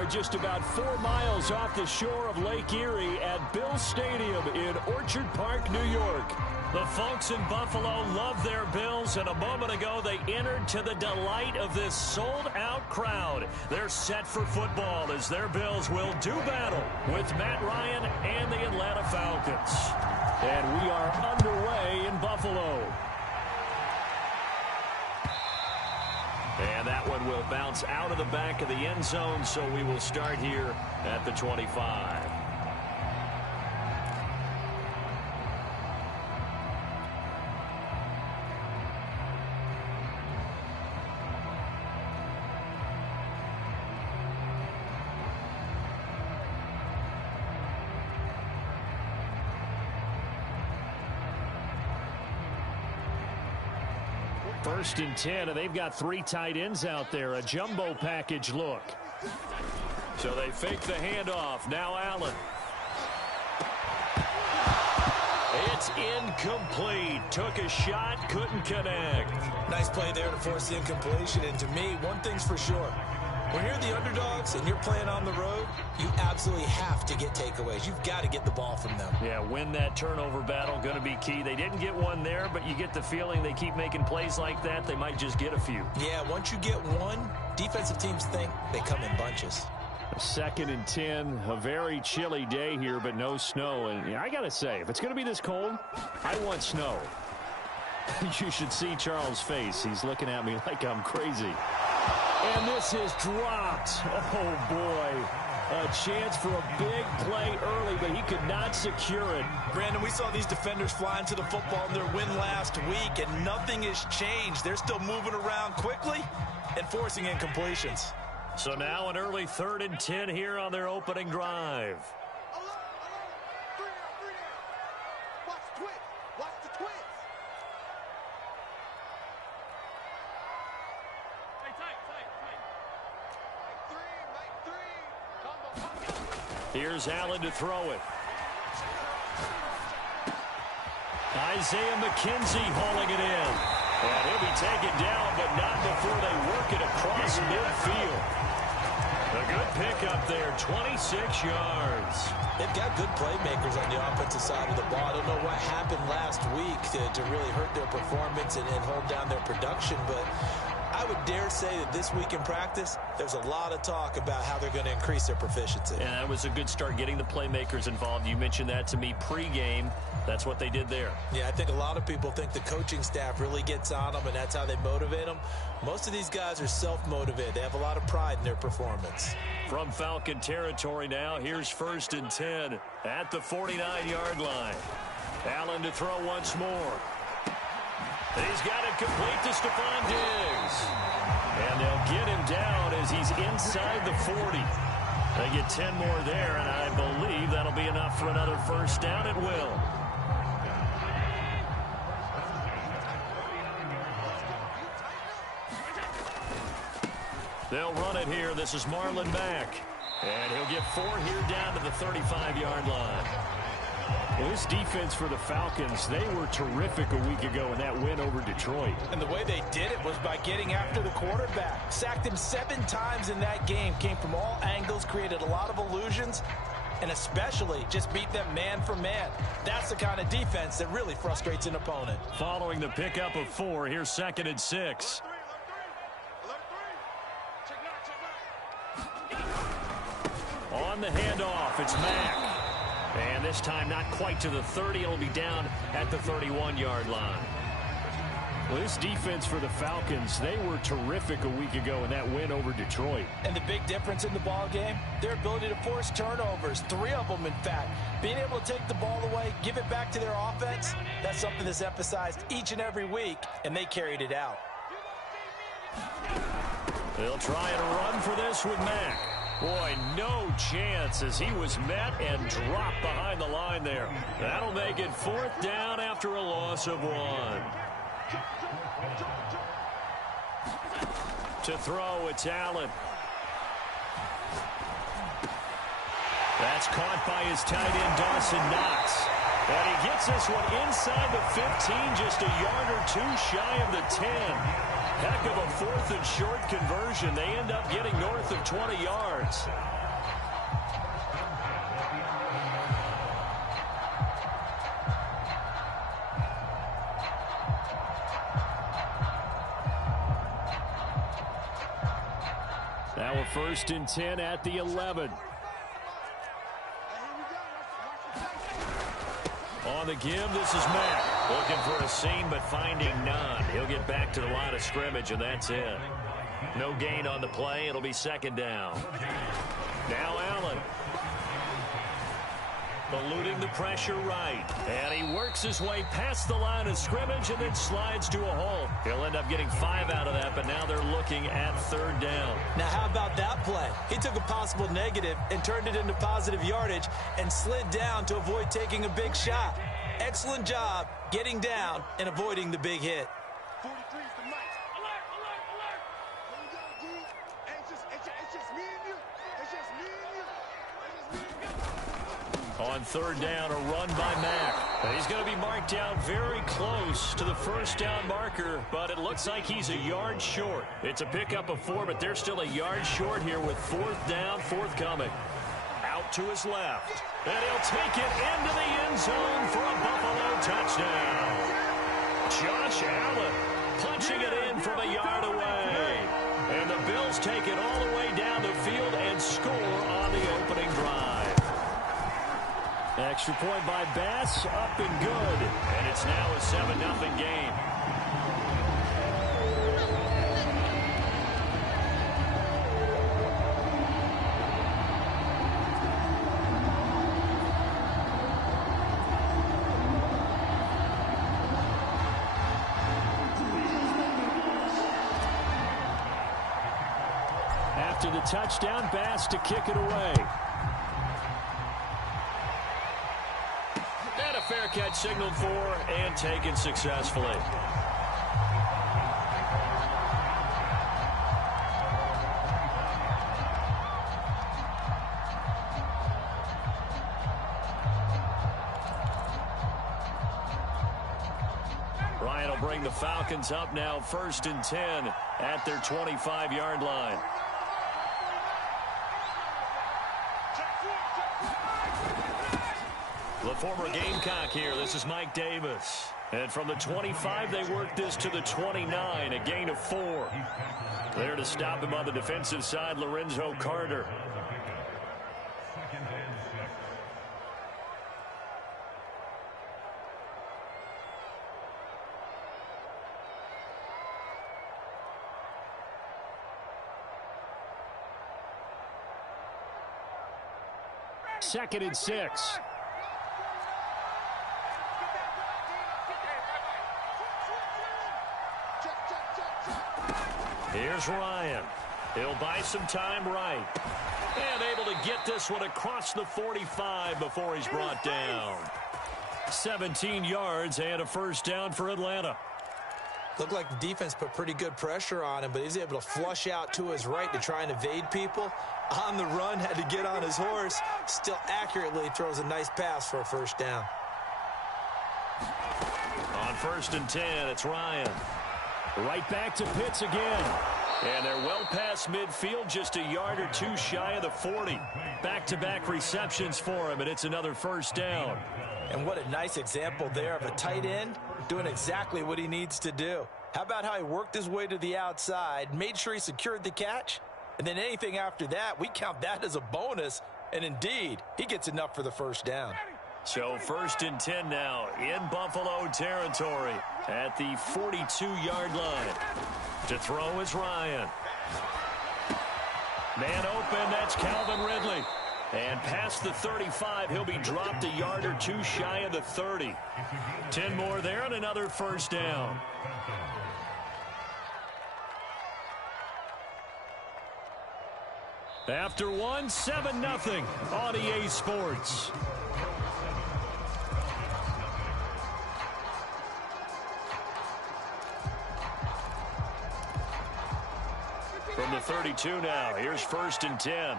are just about 4 miles off the shore of Lake Erie at Bill Stadium in Orchard Park, New York. The folks in Buffalo love their Bills, and a moment ago they entered to the delight of this sold-out crowd. They're set for football as their Bills will do battle with Matt Ryan and the Atlanta Falcons. And we are underway in Buffalo. And that one will bounce out of the back of the end zone, so we will start here at the 25. First and 10, and they've got 3 tight ends out there. A jumbo package look. So they fake the handoff. Now Allen. It's incomplete. Took a shot, couldn't connect. Nice play there to force the incompletion. And to me, one thing's for sure. When you're the underdogs and you're playing on the road, you absolutely have to get takeaways. You've got to get the ball from them. Yeah, win that turnover battle, going to be key. They didn't get one there, but you get the feeling they keep making plays like that, they might just get a few. Yeah, once you get one, defensive teams think they come in bunches. Second and 10, a very chilly day here, but no snow. And I got to say, if it's going to be this cold, I want snow. You should see Charles' face. He's looking at me like I'm crazy. And this is dropped. Oh, boy. A chance for a big play early, but he could not secure it. Brandon, we saw these defenders fly into the football in their win last week, and nothing has changed. They're still moving around quickly and forcing incompletions. So now an early 3rd and 10 here on their opening drive. Here's Allen to throw it. Isaiah McKenzie hauling it in. And he'll be taken down, but not before they work it across midfield. A good pickup there, 26 yards. They've got good playmakers on the offensive side of the ball. I don't know what happened last week to really hurt their performance and hold down their production, but I would dare say that this week in practice, there's a lot of talk about how they're going to increase their proficiency. And that was a good start getting the playmakers involved. You mentioned that to me pregame. That's what they did there. Yeah, I think a lot of people think the coaching staff really gets on them, and that's how they motivate them. Most of these guys are self-motivated. They have a lot of pride in their performance. From Falcon territory now, here's 1st and 10 at the 49-yard line. Allen to throw once more. He's got it complete to Stephon Diggs. And they'll get him down as he's inside the 40. They get 10 more there, and I believe that'll be enough for another first down at will. They'll run it here. This is Marlon Mack. And he'll get 4 here down to the 35-yard line. Well, this defense for the Falcons, they were terrific a week ago in that win over Detroit. And the way they did it was by getting after the quarterback. Sacked him 7 times in that game. Came from all angles, created a lot of illusions, and especially just beat them man for man. That's the kind of defense that really frustrates an opponent. Following the pickup of 4, here's 2nd and 6. On the handoff, it's Mack. And this time not quite to the 30. It'll be down at the 31-yard line. Well, this defense for the Falcons, they were terrific a week ago in that win over Detroit. And the big difference in the ball game, their ability to force turnovers, 3 of them in fact. Being able to take the ball away, give it back to their offense, that's something that's emphasized each and every week, and they carried it out. They'll try and run for this with Mack. Boy, no chance as he was met and dropped behind the line there. That'll make it 4th down after a loss of 1. To throw, it's Allen. That's caught by his tight end, Dawson Knox. And he gets this one inside the 15, just a yard or two shy of the 10. Heck of a 4th and short conversion. They end up getting north of 20 yards. Now we're 1st and 10 at the 11. On the give, this is Mack. Looking for a seam, but finding none. He'll get back to the line of scrimmage, and that's it. No gain on the play. It'll be 2nd down. Now Allen. Eluding the pressure right. And he works his way past the line of scrimmage and then slides to a hole. He'll end up getting 5 out of that, but now they're looking at 3rd down. Now, how about that play? He took a possible negative and turned it into positive yardage and slid down to avoid taking a big shot. Excellent job getting down and avoiding the big hit. 43 is the mic. Alert, alert, alert. Here we go, D. It's just me and you. It's just me and you. On 3rd down, a run by Mack. He's going to be marked out very close to the 1st down marker, but it looks like he's a yard short. It's a pickup of 4, but they're still a yard short here with 4th down, forthcoming. Out to his left. And he'll take it into the end zone for a Buffalo touchdown. Josh Allen punching it in from a yard away. And the Bills take it all the way down the field and score on the opening drive. Extra point by Bass, up and good. And it's now a 7-0 game. After the touchdown, Bass to kick it away. And a fair catch signaled for and taken successfully. Ryan will bring the Falcons up now 1st and 10 at their 25-yard line. The former Gamecock here. This is Mike Davis. And from the 25, they work this to the 29, a gain of 4. There to stop him on the defensive side, Lorenzo Carter. Second and 6. Here's Ryan. He'll buy some time right. And able to get this one across the 45 before he's brought down. 17 yards and a 1st down for Atlanta. Looked like the defense put pretty good pressure on him, but he's able to flush out to his right to try and evade people. On the run, had to get on his horse. Still accurately throws a nice pass for a 1st down. On 1st and 10, it's Ryan. Right back to Pitts again. And they're well past midfield, just a yard or 2 shy of the 40. Back-to-back receptions for him, and it's another 1st down. And what a nice example there of a tight end doing exactly what he needs to do. How about how he worked his way to the outside, made sure he secured the catch, and then anything after that, we count that as a bonus. And indeed, he gets enough for the 1st down. So 1st and 10 now in Buffalo territory at the 42-yard line. To throw is Ryan. Man open, that's Calvin Ridley. And past the 35, he'll be dropped a yard or 2 shy of the 30. 10 more there and another 1st down. After 1, 7-0 on EA Sports. From the 32 now, here's 1st and 10.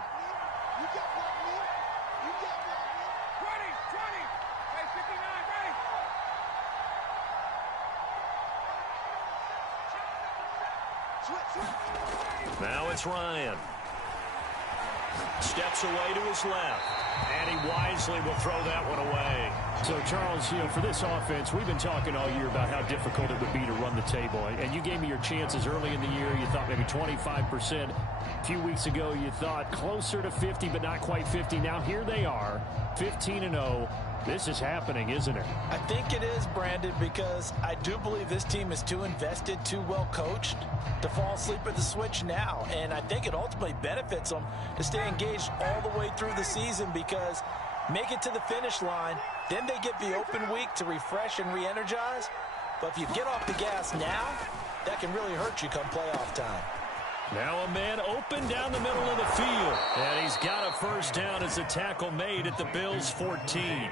Now it's Ryan. Steps away to his left. And he wisely will throw that one away. So, Charles, for this offense, we've been talking all year about how difficult it would be to run the table. And you gave me your chances early in the year. You thought maybe 25%. A few weeks ago, you thought closer to 50, but not quite 50. Now here they are, 15-0. This is happening, isn't it? I think it is, Brandon, because I do believe this team is too invested, too well coached to fall asleep at the switch now. And I think it ultimately benefits them to stay engaged all the way through the season, because make it to the finish line, then they get the open week to refresh and re-energize. But if you get off the gas now, that can really hurt you come playoff time. Now a man open down the middle of the field. And he's got a first down as a tackle made at the Bills' 14.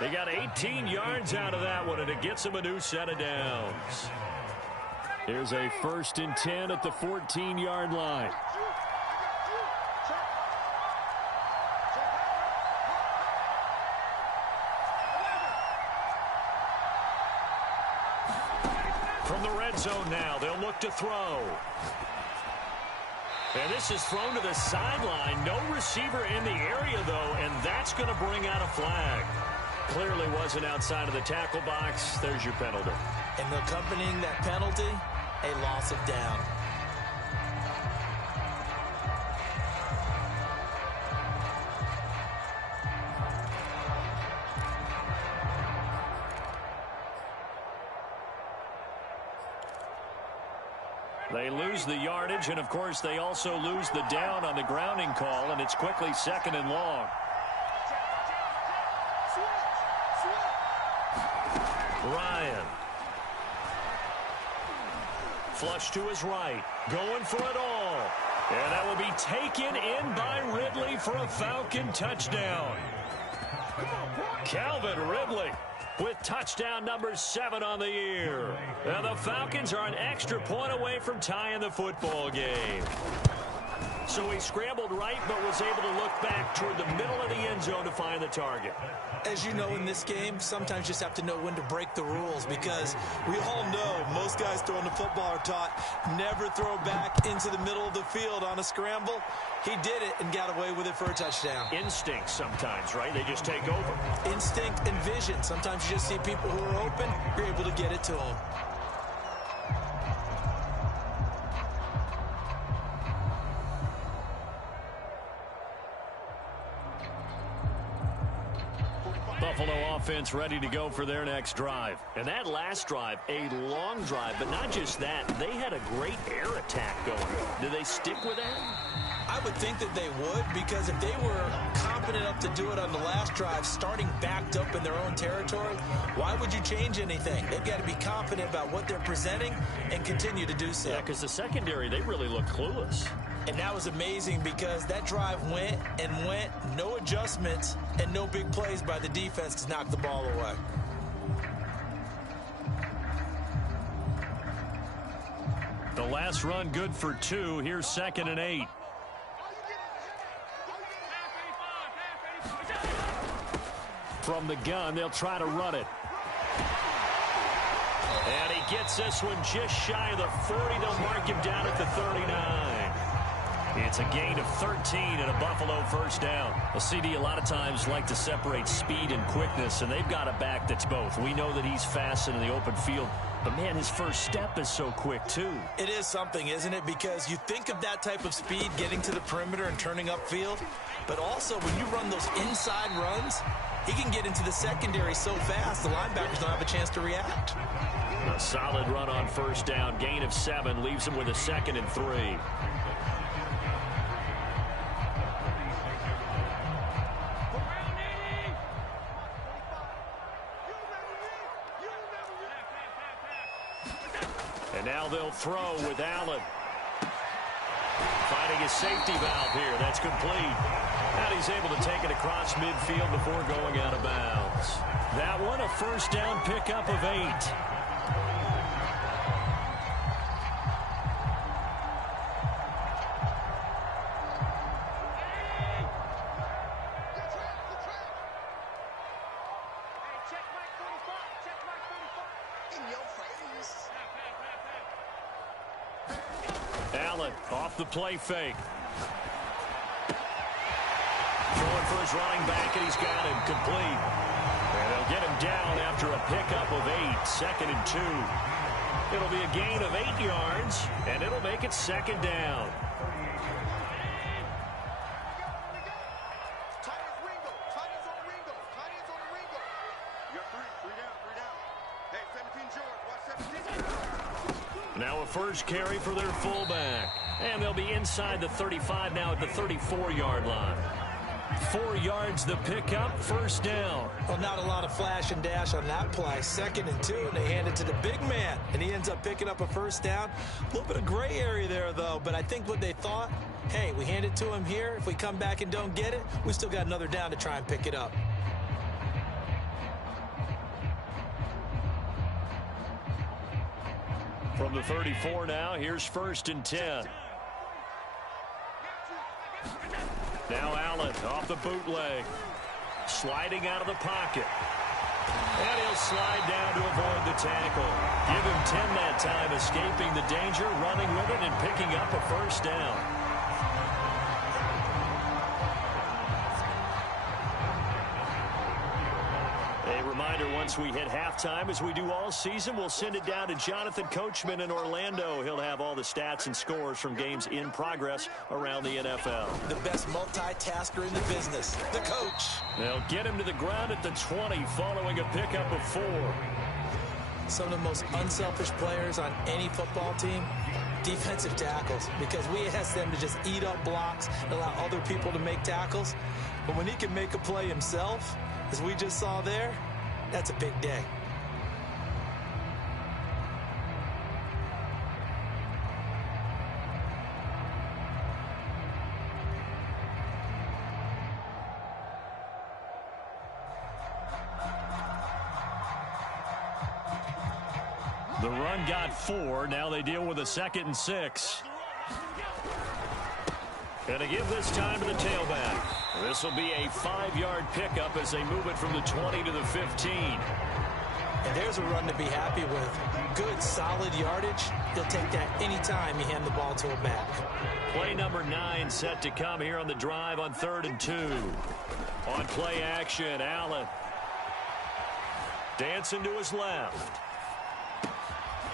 They got 18 yards out of that one, and it gets them a new set of downs. Here's a 1st and 10 at the 14-yard line. From the red zone now, they'll look to throw. And this is thrown to the sideline. No receiver in the area, though, and that's going to bring out a flag. Clearly wasn't outside of the tackle box. There's your penalty. And accompanying that penalty, a loss of down. They lose the yardage, and, of course, they also lose the down on the grounding call, and it's quickly 2nd and long. Ryan. Flush to his right. Going for it all. And that will be taken in by Ridley for a Falcon touchdown. Calvin Ridley with touchdown number 7 on the year. And the Falcons are an extra point away from tying the football game. So he scrambled right, but was able to look back toward the middle of the end zone to find the target. As you know, in this game, sometimes you just have to know when to break the rules, because we all know most guys throwing the football are taught never throw back into the middle of the field on a scramble. He did it and got away with it for a touchdown. Instinct sometimes, right? They just take over. Instinct and vision. Sometimes you just see people who are open, you're able to get it to them. Buffalo offense ready to go for their next drive. And that last drive, a long drive, but not just that. They had a great air attack going. Do they stick with that? I would think that they would, because if they were confident enough to do it on the last drive, starting backed up in their own territory, why would you change anything? They've got to be confident about what they're presenting and continue to do so. Yeah, because the secondary, they really look clueless. And that was amazing, because that drive went and went, no adjustments, and no big plays by the defense to knock the ball away. The last run good for 2. Here's 2nd and 8. From the gun, they'll try to run it. And he gets this one just shy of the 40. They'll mark him down at the 39. It's a gain of 13 and a Buffalo first down. Well, CD a lot of times like to separate speed and quickness, and they've got a back that's both. We know that he's fast in the open field, but, man, his first step is so quick, too. It is something, isn't it? Because you think of that type of speed getting to the perimeter and turning upfield, but also when you run those inside runs, he can get into the secondary so fast the linebackers don't have a chance to react. A solid run on first down. Gain of 7 leaves him with a 2nd and 3. And now they'll throw with Allen. Finding his safety valve here. That's complete. And he's able to take it across midfield before going out of bounds. That one, a first down pickup of 8. Allen off the play fake. Throwing for his running back, and he's got him complete. And they'll get him down after a pickup of 8, 2nd and 2. It'll be a gain of 8 yards, and it'll make it 2nd down. Now a first carry for their fullback. And they'll be inside the 35 now at the 34-yard line. 4 yards the pickup, 1st down. Well, not a lot of flash and dash on that play. 2nd and 2, and they hand it to the big man. And he ends up picking up a 1st down. A little bit of gray area there, though. But I think what they thought, hey, we hand it to him here. If we come back and don't get it, we still got another down to try and pick it up. From the 34 now, here's 1st and 10. Now Allen off the bootleg. Sliding out of the pocket. And he'll slide down to avoid the tackle. Give him 10 that time, escaping the danger, running with it, and picking up a 1st down. A reminder, once we hit halftime, as we do all season, we'll send it down to Jonathan Coachman in Orlando. He'll have all the stats and scores from games in progress around the NFL. The best multitasker in the business, the coach. They'll get him to the ground at the 20 following a pickup of 4. Some of the most unselfish players on any football team, defensive tackles, because we ask them to just eat up blocks and allow other people to make tackles. But when he can make a play himself, as we just saw there, that's a big day. The run got 4. Now they deal with a 2nd and 6. And to give this time to the tailback. This will be a 5-yard pickup as they move it from the 20 to the 15. And there's a run to be happy with. Good, solid yardage. He'll take that anytime you hand the ball to a back. Play number 9 set to come here on the drive on 3rd and 2. On play action, Allen. Dancing to his left.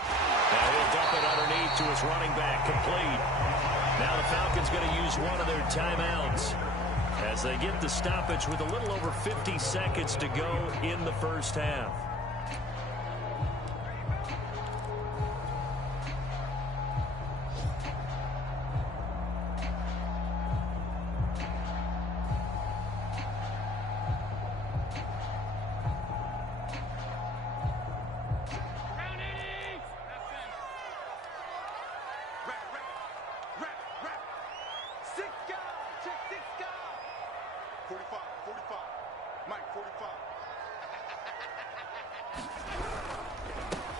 Now he'll dump it underneath to his running back, complete. Now the Falcons going to use one of their timeouts as they get the stoppage with a little over 50 seconds to go in the 1st half.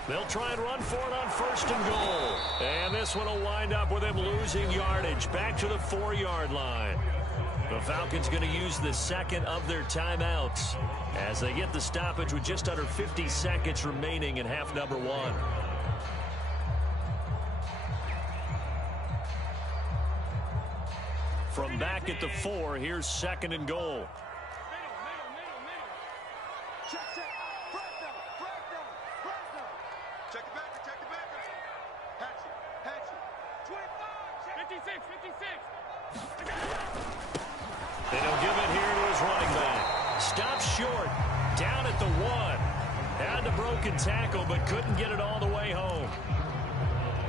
They'll try and run for it on 1st and goal. And this one will wind up with him losing yardage back to the 4-yard line. The Falcons going to use the 2nd of their timeouts as they get the stoppage with just under 50 seconds remaining in half number 1. From back at the 4, here's 2nd and goal. They don't give it here to his running back. Stops short. Down at the 1. Had the broken tackle, but couldn't get it all the way home.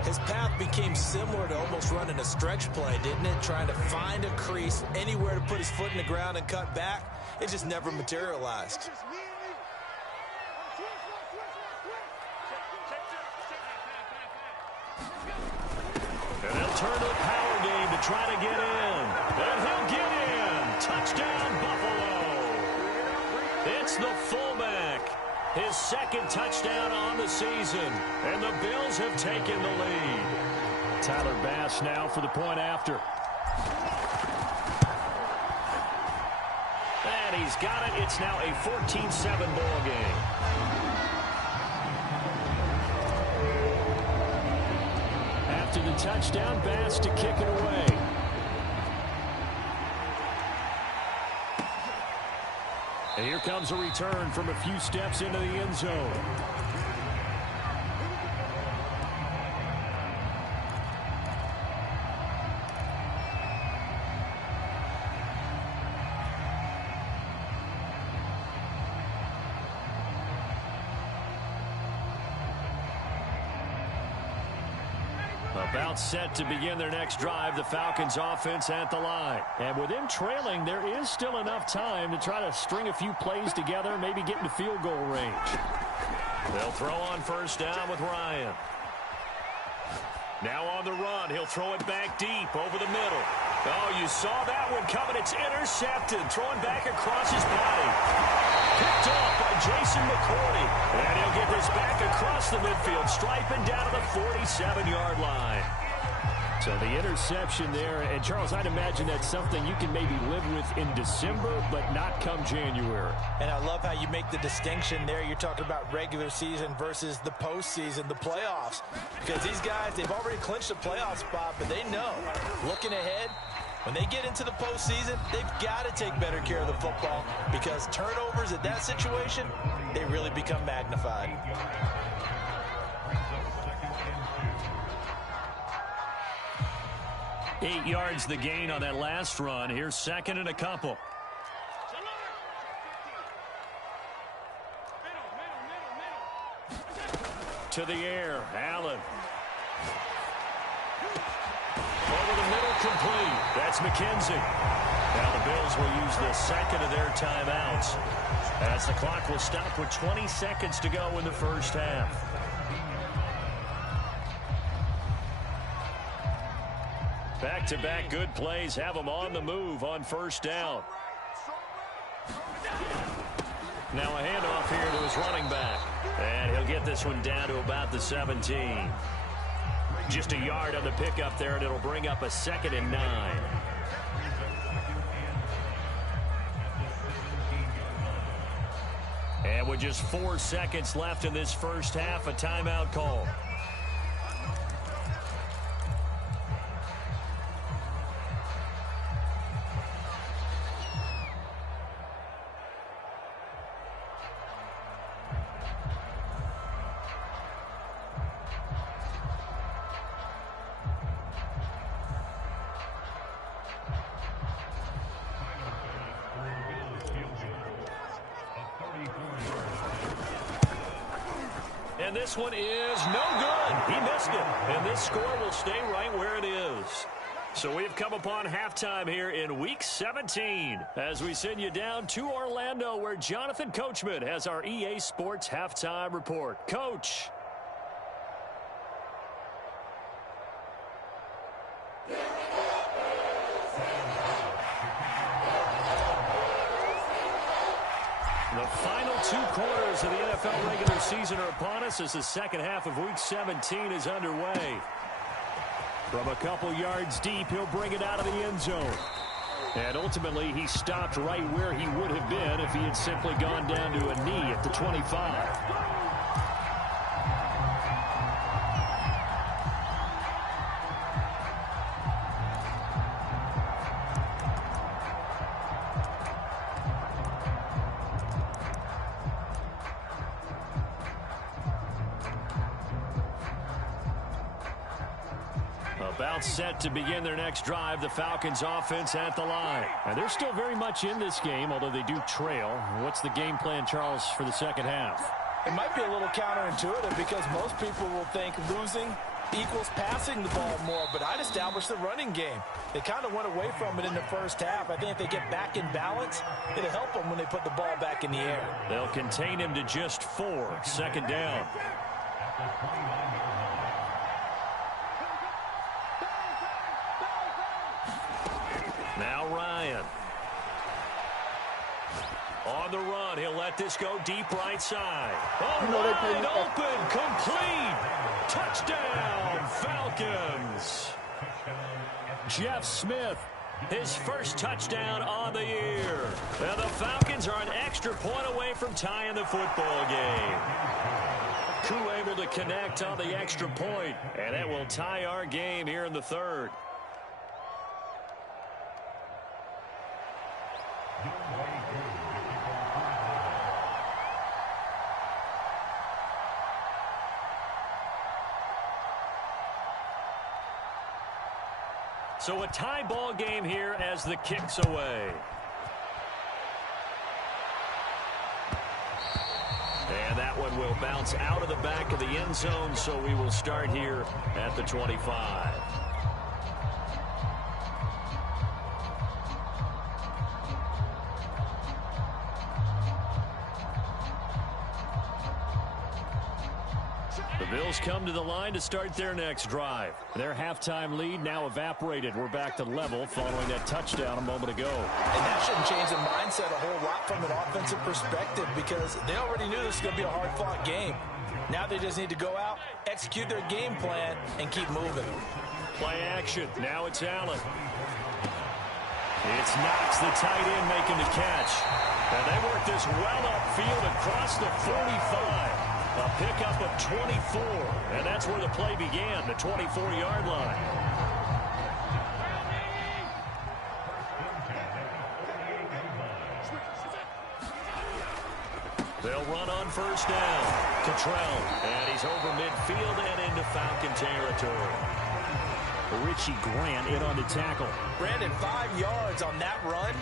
His path became similar to almost running a stretch play, didn't it? Trying to find a crease, anywhere to put his foot in the ground and cut back. It just never materialized. And they'll turn to the power game to try to get in. And he'll get in. Touchdown, Buffalo. It's the fullback. His 2nd touchdown on the season. And the Bills have taken the lead. Tyler Bass now for the point after. And he's got it. It's now a 14-7 ball game. the touchdown pass to kick it away. And here comes a return from a few steps into the end zone. About set to begin their next drive, the Falcons offense at the line. And with them trailing, there is still enough time to try to string a few plays together, maybe get into field goal range. They'll throw on first down with Ryan. Now on the run, he'll throw it back deep over the middle. Oh, you saw that one coming. It's intercepted, throwing back across his body. Picked off by Jason McCourty. And he'll get this back across the midfield, striping down to the 47-yard line. So the interception there, and Charles, I'd imagine that's something you can maybe live with in December, but not come January. And I love how you make the distinction there. You're talking about regular season versus the postseason, the playoffs. Because these guys, they've already clinched a playoff spot, but they know, looking ahead, when they get into the postseason, they've got to take better care of the football because turnovers at that situation, they really become magnified. Eight yards the gain on that last run. Here's second and a couple. To the air, Allen. Over the middle, complete. That's McKenzie. Now the Bills will use the second of their timeouts as the clock will stop with 20 seconds to go in the first half. Back-to-back good plays have them on the move on first down. Now a handoff here to his running back. And he'll get this one down to about the 17. Just a yard on the pickup there, and it'll bring up a 2nd and 9. And with just 4 seconds left in this first half, a timeout call. And this one is no good. He missed it. And this score will stay right where it is. So we've come upon halftime here in Week 17 as we send you down to Orlando where Jonathan Coachman has our EA Sports Halftime Report. Coach. The final 2 quarters of the NFL regular season are upon us as the second half of Week 17 is underway. From a couple yards deep, he'll bring it out of the end zone. And ultimately, he stopped right where he would have been if he had simply gone down to a knee at the 25. About set to begin their next drive, the Falcons offense at the line. And they're still very much in this game, although they do trail. What's the game plan, Charles, for the second half? It might be a little counterintuitive because most people will think losing equals passing the ball more, but I'd establish the running game. They kind of went away from it in the first half. I think if they get back in balance, it'll help them when they put the ball back in the air. They'll contain him to just 4. Second down. Now Ryan. On the run, he'll let this go deep right side. Oh, wide open, complete. Touchdown, Falcons. Jeff Smith, his first touchdown on the year. And the Falcons are an extra point away from tying the football game. Coup able to connect on the extra point, and it will tie our game here in the third. So a tie ball game here as the kick's away. And that one will bounce out of the back of the end zone, so we will start here at the 25. The Bills come to the line to start their next drive. Their halftime lead now evaporated. We're back to level following that touchdown a moment ago. And that shouldn't change the mindset a whole lot from an offensive perspective because they already knew this was going to be a hard-fought game. Now they just need to go out, execute their game plan, and keep moving. Play action. Now it's Allen. It's Knox, the tight end, making the catch. And they work this well upfield across the 45. A pickup of 24, and that's where the play began, the 24-yard line. They'll run on first down. Cottrell, and he's over midfield and into Falcon territory. Richie Grant in on the tackle. Brandon, 5 yards on that run.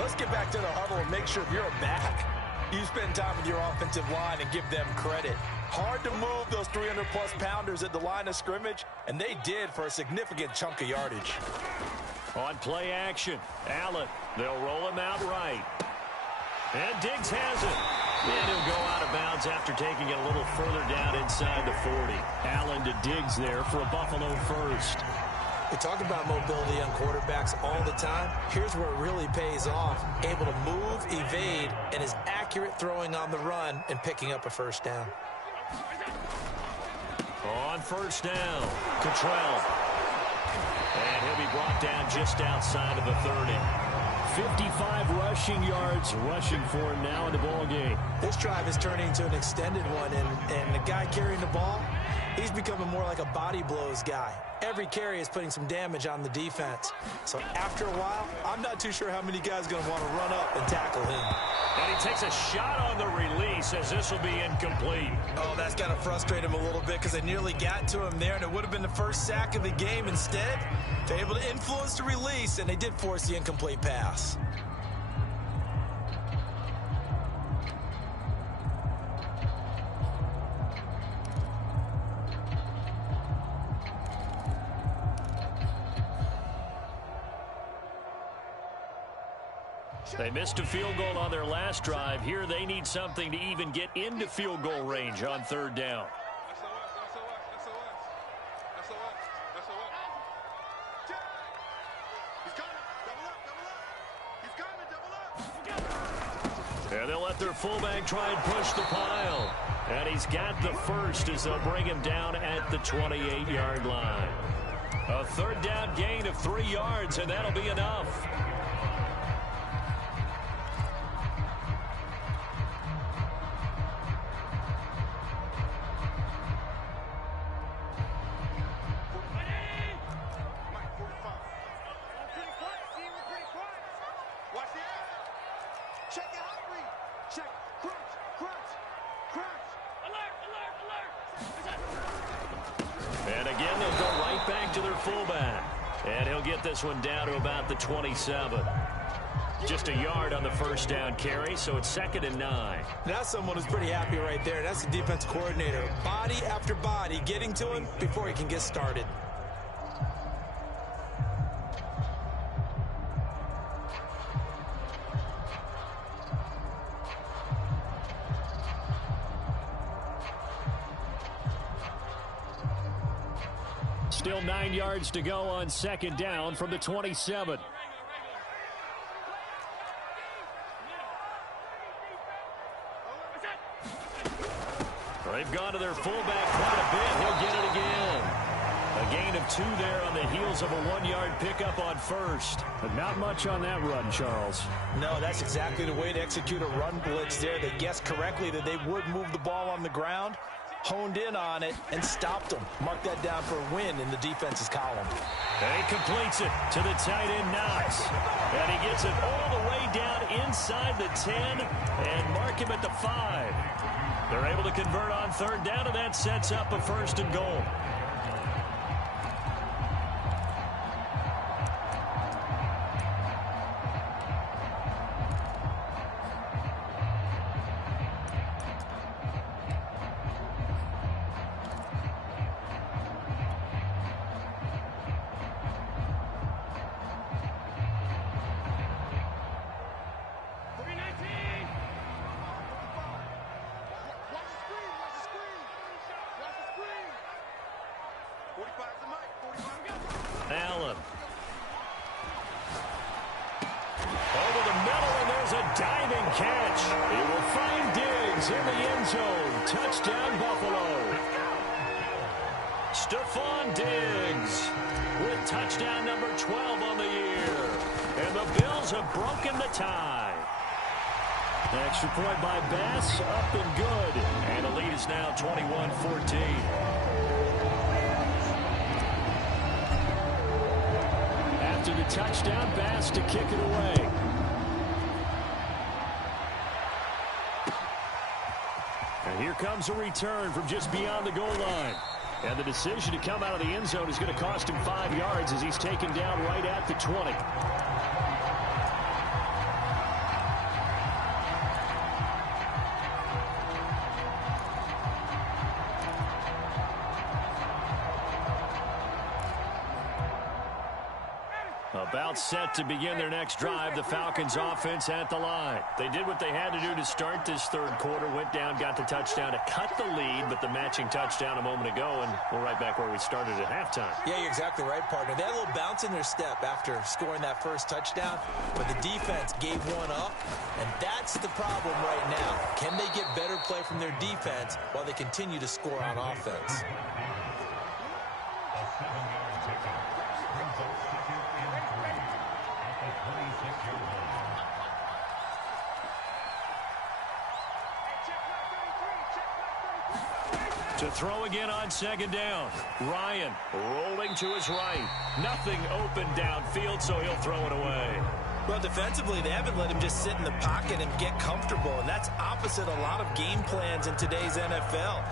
Let's get back to the huddle and make sure you're back. You spend time with your offensive line and give them credit. Hard to move those 300-plus pounders at the line of scrimmage, and they did for a significant chunk of yardage. On play action, Allen. They'll roll him out right. And Diggs has it. And he'll go out of bounds after taking it a little further down inside the 40. Allen to Diggs there for a Buffalo first. We talk about mobility on quarterbacks all the time. Here's where it really pays off. Able to move, evade, and is accurate throwing on the run and picking up a first down. On first down, Cottrell. And he'll be brought down just outside of the 30. 55 rushing yards rushing for him now in the ball game. This drive is turning into an extended one, and the guy carrying the ball, he's becoming more like a body blows guy. Every carry is putting some damage on the defense. So after a while, I'm not too sure how many guys are going to want to run up and tackle him. And he takes a shot on the release as this will be incomplete. Oh, that's got to frustrate him a little bit because they nearly got to him there, and it would have been the first sack of the game. Instead, they're able to influence the release, and they did force the incomplete pass. They missed a field goal on their last drive. Here they need something to even get into field goal range on third down. And they'll let their fullback try and push the pile. And he's got the first as they'll bring him down at the 28-yard line. A third down gain of 3 yards, and that'll be enough. This one down to about the 27. Just a yard on the first down carry, so it's 2nd and 9. That's someone who's pretty happy right there. That's the defense coordinator. Body after body getting to him before he can get started. Still 9 yards to go on 2nd down from the 27. They've gone to their fullback quite a bit. He'll get it again. A gain of 2 there on the heels of a 1-yard pickup on first. But not much on that run, Charles. No, that's exactly the way to execute a run blitz there. They guessed correctly that they would move the ball on the ground. honed in on it and stopped them. Mark that down for a win in the defense's column. And he completes it to the tight end, Knox. And he gets it all the way down inside the 10 and mark him at the 5. They're able to convert on third down, and that sets up a first and goal. Allen. Over the middle, and there's a diving catch. He will find Diggs in the end zone. Touchdown, Buffalo. Stephon Diggs with touchdown number 12 on the year. And the Bills have broken the tie. Extra point by Bass, up and good. And the lead is now 21-14. After the touchdown, Bass to kick it away. And here comes a return from just beyond the goal line. And the decision to come out of the end zone is going to cost him 5 yards as he's taken down right at the 20. About set to begin their next drive, the Falcons offense at the line. They did what they had to do to start this third quarter, went down, got the touchdown to cut the lead, but the matching touchdown a moment ago, and we're right back where we started at halftime. Yeah, you're exactly right, partner. They had a little bounce in their step after scoring that first touchdown, but the defense gave one up, and that's the problem right now. Can they get better play from their defense while they continue to score on offense? To throw again on second down. Ryan rolling to his right. Nothing open downfield, so he'll throw it away. Well, defensively, they haven't let him just sit in the pocket and get comfortable, and that's opposite a lot of game plans in today's NFL.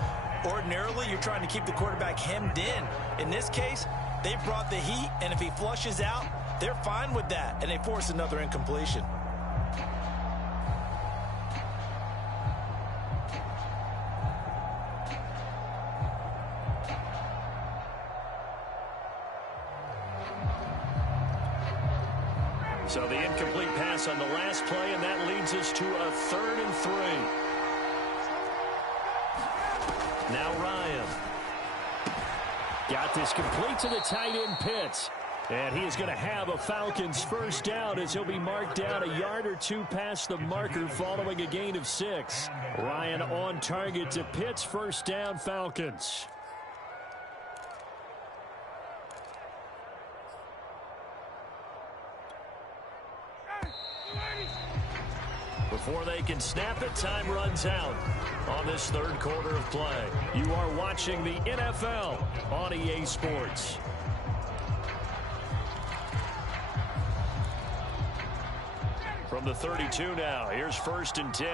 Ordinarily, you're trying to keep the quarterback hemmed in. In this case, they brought the heat, and if he flushes out, they're fine with that, and they force another incompletion. So the incomplete pass on the last play, and that leads us to a 3rd and 3. Now Ryan. Got this complete to the tight end Pitts. And he is going to have a Falcons first down as he'll be marked down a yard or two past the marker following a gain of 6. Ryan on target to Pitts, first down Falcons. Before they can snap it, time runs out on this third quarter of play. You are watching the NFL on EA Sports. From the 32 now, here's 1st and 10.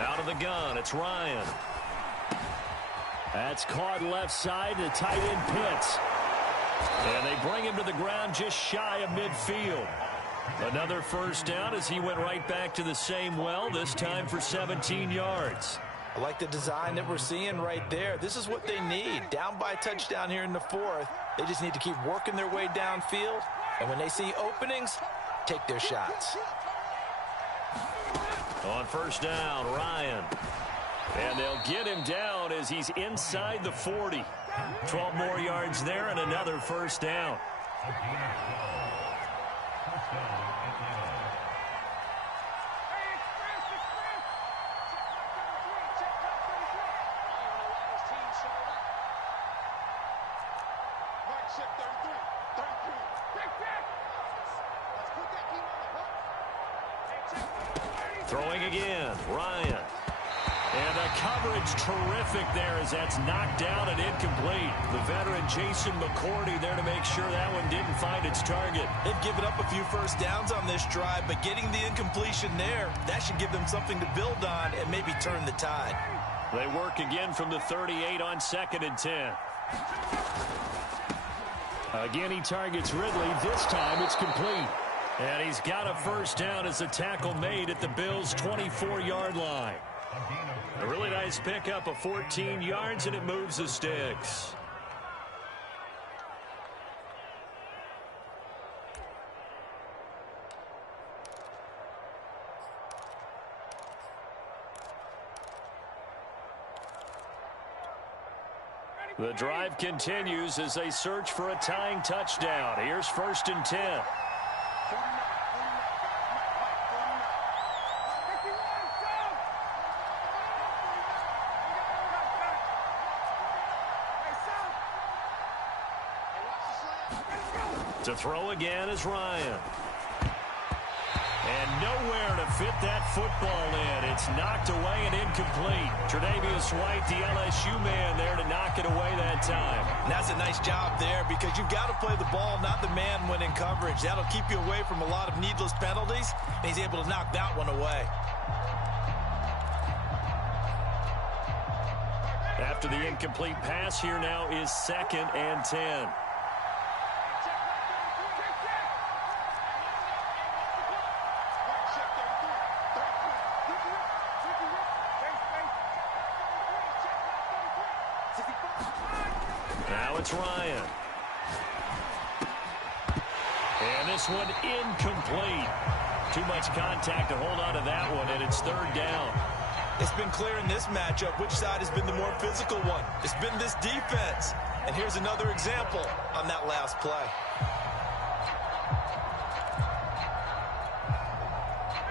Out of the gun, it's Ryan. That's caught left side to tight end Pitts. And they bring him to the ground just shy of midfield. Another first down as he went right back to the same well, this time for 17 yards. I like the design that we're seeing right there. This is what they need. Down by a touchdown here in the 4th. They just need to keep working their way downfield. And when they see openings, take their shots. On first down, Ryan. And they'll get him down as he's inside the 40. 12 more yards there and another first down. Throwing again, Ryan. And the coverage terrific there as that's knocked down and incomplete. The veteran Jason McCourty there to make sure that one didn't find its target. They've given up a few first downs on this drive, but getting the incompletion there, that should give them something to build on and maybe turn the tide. They work again from the 38 on 2nd and 10. Again, he targets Ridley. This time it's complete. And he's got a first down as a tackle made at the Bills' 24-yard line. A really nice pickup of 14 yards, and it moves the sticks. The drive continues as they search for a tying touchdown. Here's 1st and 10. To throw again is Ryan. And nowhere to fit that football in. It's knocked away and incomplete. Tre'Davious White, the LSU man, there to knock it away that time. And that's a nice job there because you've got to play the ball, not the man when in coverage. That'll keep you away from a lot of needless penalties, and he's able to knock that one away. After the incomplete pass, here now is 2nd and 10. Now it's Ryan. And this one incomplete. Too much contact to hold on to that one, and it's 3rd down. It's been clear in this matchup which side has been the more physical one. It's been this defense. And here's another example on that last play.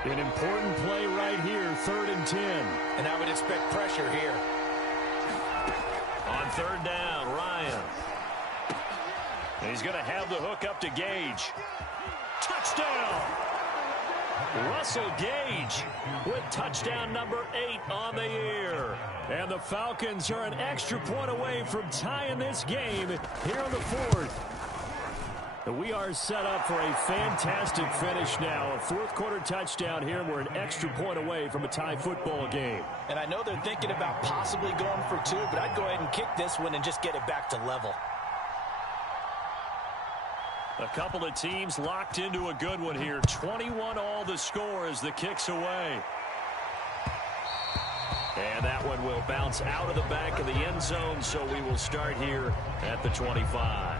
An important play right here, 3rd and 10. And I would expect pressure here. On 3rd down, Ryan. And he's going to have the hook up to Gage. Touchdown! Russell Gage with touchdown number 8 on the year. And the Falcons are an extra point away from tying this game here on the 4th. We are set up for a fantastic finish now. A 4th quarter touchdown here. We're an extra point away from a tie football game. And I know they're thinking about possibly going for 2, but I'd go ahead and kick this one and just get it back to level. A couple of teams locked into a good one here. 21 all the score as the kick's away. And that one will bounce out of the back of the end zone, so we will start here at the 25.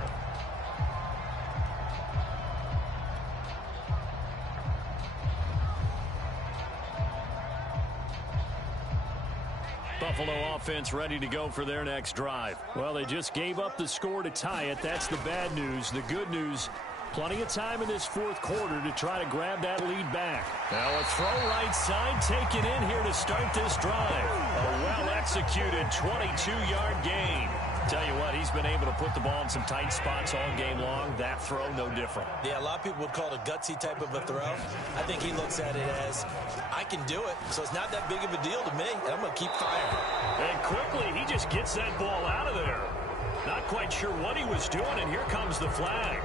Buffalo offense ready to go for their next drive. Well, they just gave up the score to tie it. That's the bad news. The good news, plenty of time in this 4th quarter to try to grab that lead back. Now a throw right side taken in here to start this drive. A well-executed 22-yard gain. Tell you what, he's been able to put the ball in some tight spots all game long. That throw, no different. Yeah, a lot of people would call it a gutsy type of a throw. I think he looks at it as, I can do it, so it's not that big of a deal to me, and I'm going to keep firing. And quickly, he just gets that ball out of there. Not quite sure what he was doing, and here comes the flag.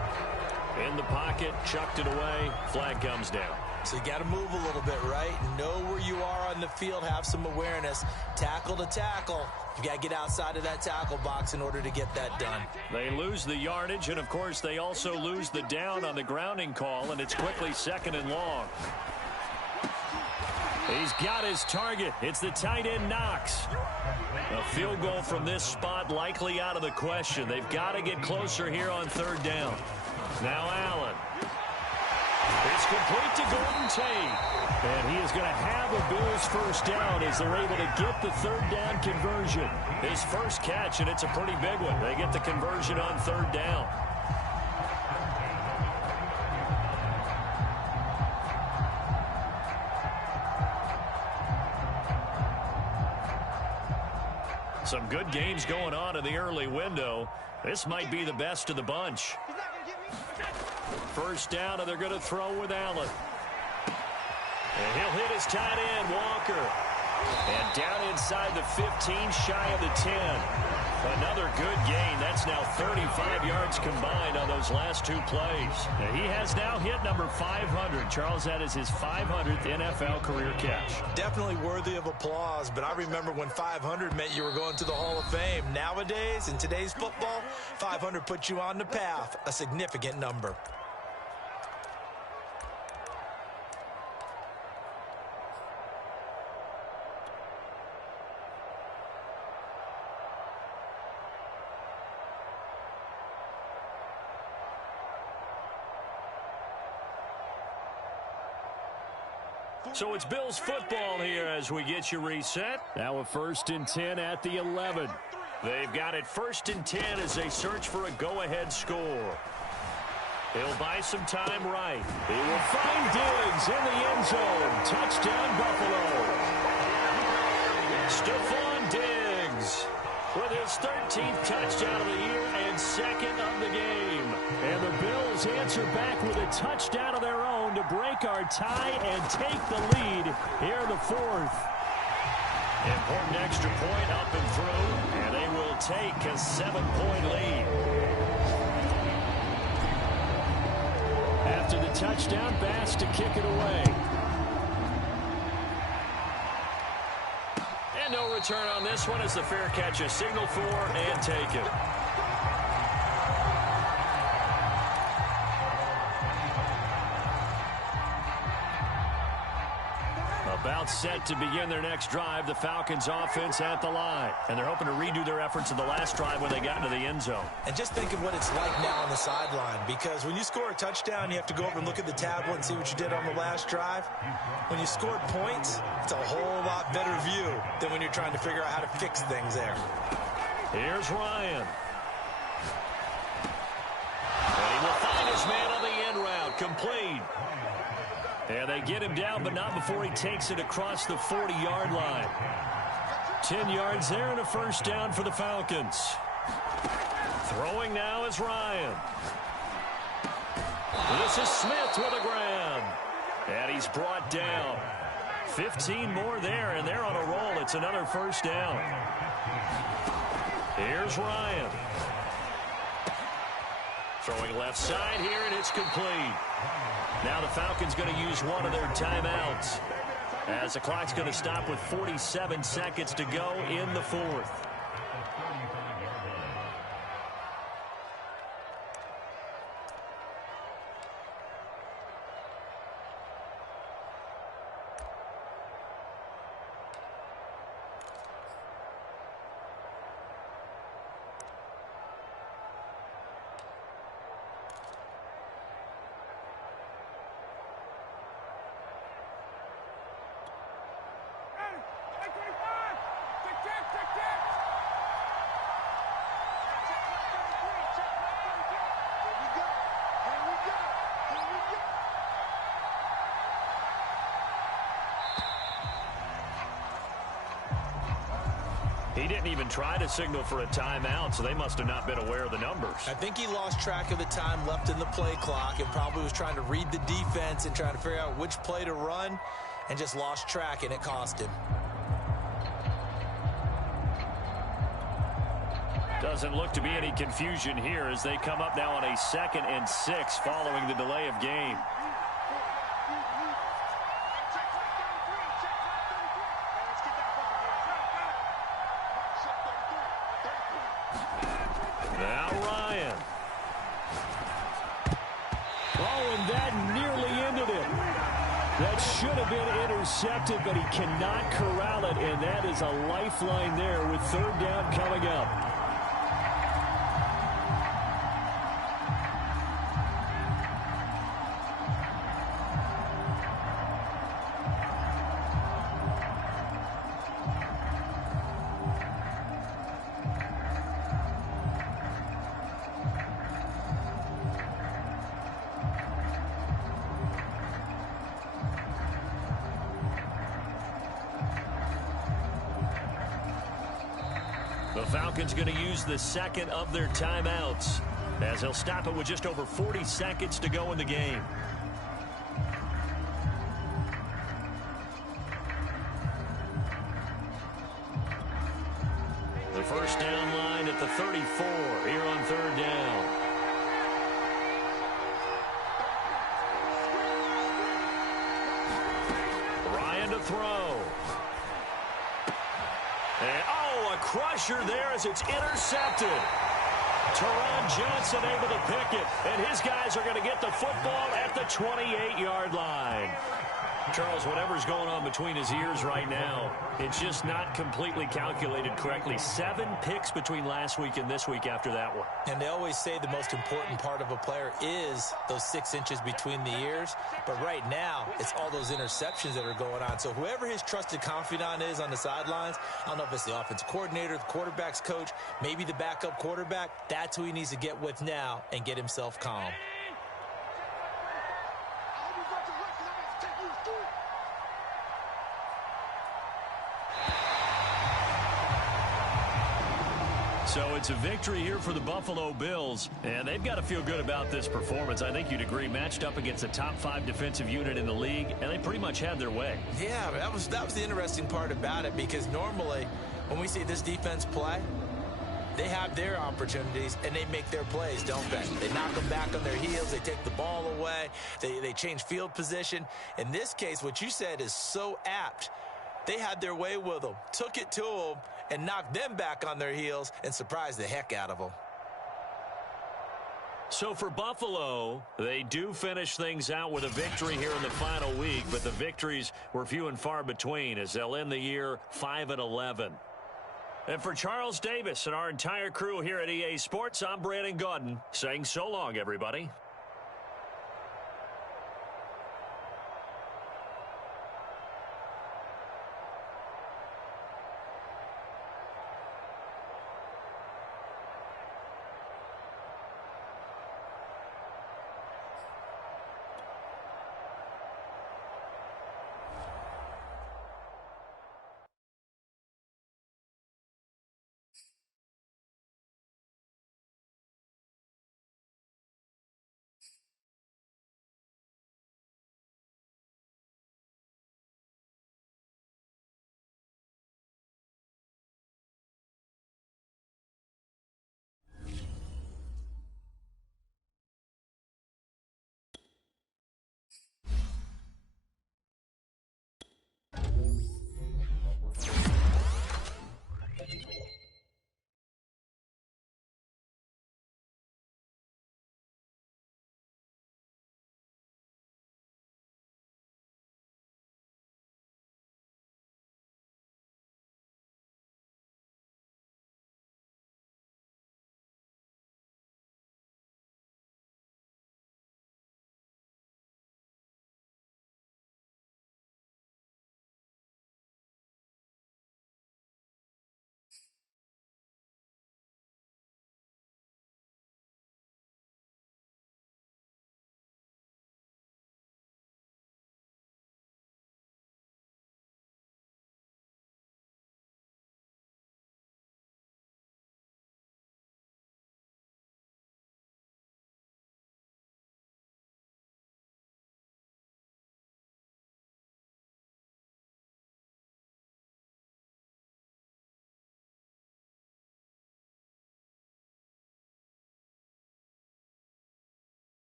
In the pocket, chucked it away, flag comes down. So you got to move a little bit, right? Know where you are on the field, have some awareness. Tackle to tackle. You got to get outside of that tackle box in order to get that done. They lose the yardage, and of course they also lose the down on the grounding call, and it's quickly 2nd and long. He's got his target. It's the tight end Knox. A field goal from this spot likely out of the question. They've got to get closer here on 3rd down. Now Allen. It's complete to Golden Tate. And he is going to have a Bills first down as they're able to get the 3rd down conversion. His first catch, and it's a pretty big one. They get the conversion on 3rd down. Some good games going on in the early window. This might be the best of the bunch. First down, and they're going to throw with Allen. And he'll hit his tight end, Walker. And down inside the 15, shy of the 10. Another good gain. That's now 35 yards combined on those last two plays. And he has now hit number 500. Charles, that is his 500th NFL career catch. Definitely worthy of applause, but I remember when 500 meant you were going to the Hall of Fame. Nowadays, in today's football, 500 puts you on the path, a significant number. So it's Bills football here as we get you reset. Now a 1st and 10 at the 11. They've got it 1st and 10 as they search for a go-ahead score. He'll buy some time right. He will find Diggs in the end zone. Touchdown, Buffalo. Stephon Diggs with his 13th touchdown of the year and 2nd of the game. And the Bills answer back with a touchdown of their own to break our tie and take the lead here in the 4th. Important extra point up and through, and they will take a 7-point lead. After the touchdown, Bass to kick it away. And no return on this one as the fair catch is signaled for and taken. About set to begin their next drive, the Falcons offense at the line. And they're hoping to redo their efforts in the last drive when they got into the end zone. And just think of what it's like now on the sideline, because when you score a touchdown, you have to go over and look at the tablet and see what you did on the last drive. When you scored points, it's a whole lot better view than when you're trying to figure out how to fix things there. Here's Ryan. And he will find his man on the end route, complete. And they get him down, but not before he takes it across the 40-yard line. 10 yards there and a 1st down for the Falcons. Throwing now is Ryan. This is Smith with a grab. And he's brought down. 15 more there, and they're on a roll. It's another 1st down. Here's Ryan. Throwing left side here, and it's complete. Now the Falcons going to use one of their timeouts as the clock's going to stop with 47 seconds to go in the 4th. He didn't even try to signal for a timeout, so they must have not been aware of the numbers. I think he lost track of the time left in the play clock and probably was trying to read the defense and trying to figure out which play to run and just lost track, and it cost him. Doesn't look to be any confusion here as they come up now on a 2nd and 6 following the delay of game. Now Ryan. Oh, and that nearly ended it. That should have been intercepted, but he cannot corral it, and that is a lifeline there with 3rd down coming up. The Falcons going to use the 2nd of their timeouts as they'll stop it with just over 40 seconds to go in the game. First down line at the 34 here on third down. Ryan to throw. And, oh, a crusher there as it's intercepted. Teron Johnson able to pick it, and his guys are going to get the football at the 28-yard line. Charles, whatever's going on between his ears right now, it's just not completely calculated correctly. 7 picks between last week and this week after that one. And they always say the most important part of a player is those 6 inches between the ears. But right now, it's all those interceptions that are going on. So whoever his trusted confidant is on the sidelines, I don't know if it's the offensive coordinator, the quarterback's coach, maybe the backup quarterback, that's who he needs to get with now and get himself calm. So it's a victory here for the Buffalo Bills, and they've got to feel good about this performance. I think you'd agree, matched up against a top 5 defensive unit in the league, and they pretty much had their way. Yeah, that was the interesting part about it, because normally when we see this defense play, they have their opportunities and they make their plays, don't they? They knock them back on their heels. They take the ball away. They change field position. In this case, what you said is so apt. They had their way with them, took it to them, and knocked them back on their heels and surprised the heck out of them. So for Buffalo, they do finish things out with a victory here in the final week, but the victories were few and far between as they'll end the year 5-11. And for Charles Davis and our entire crew here at EA Sports, I'm Brandon Gaudin saying so long, everybody.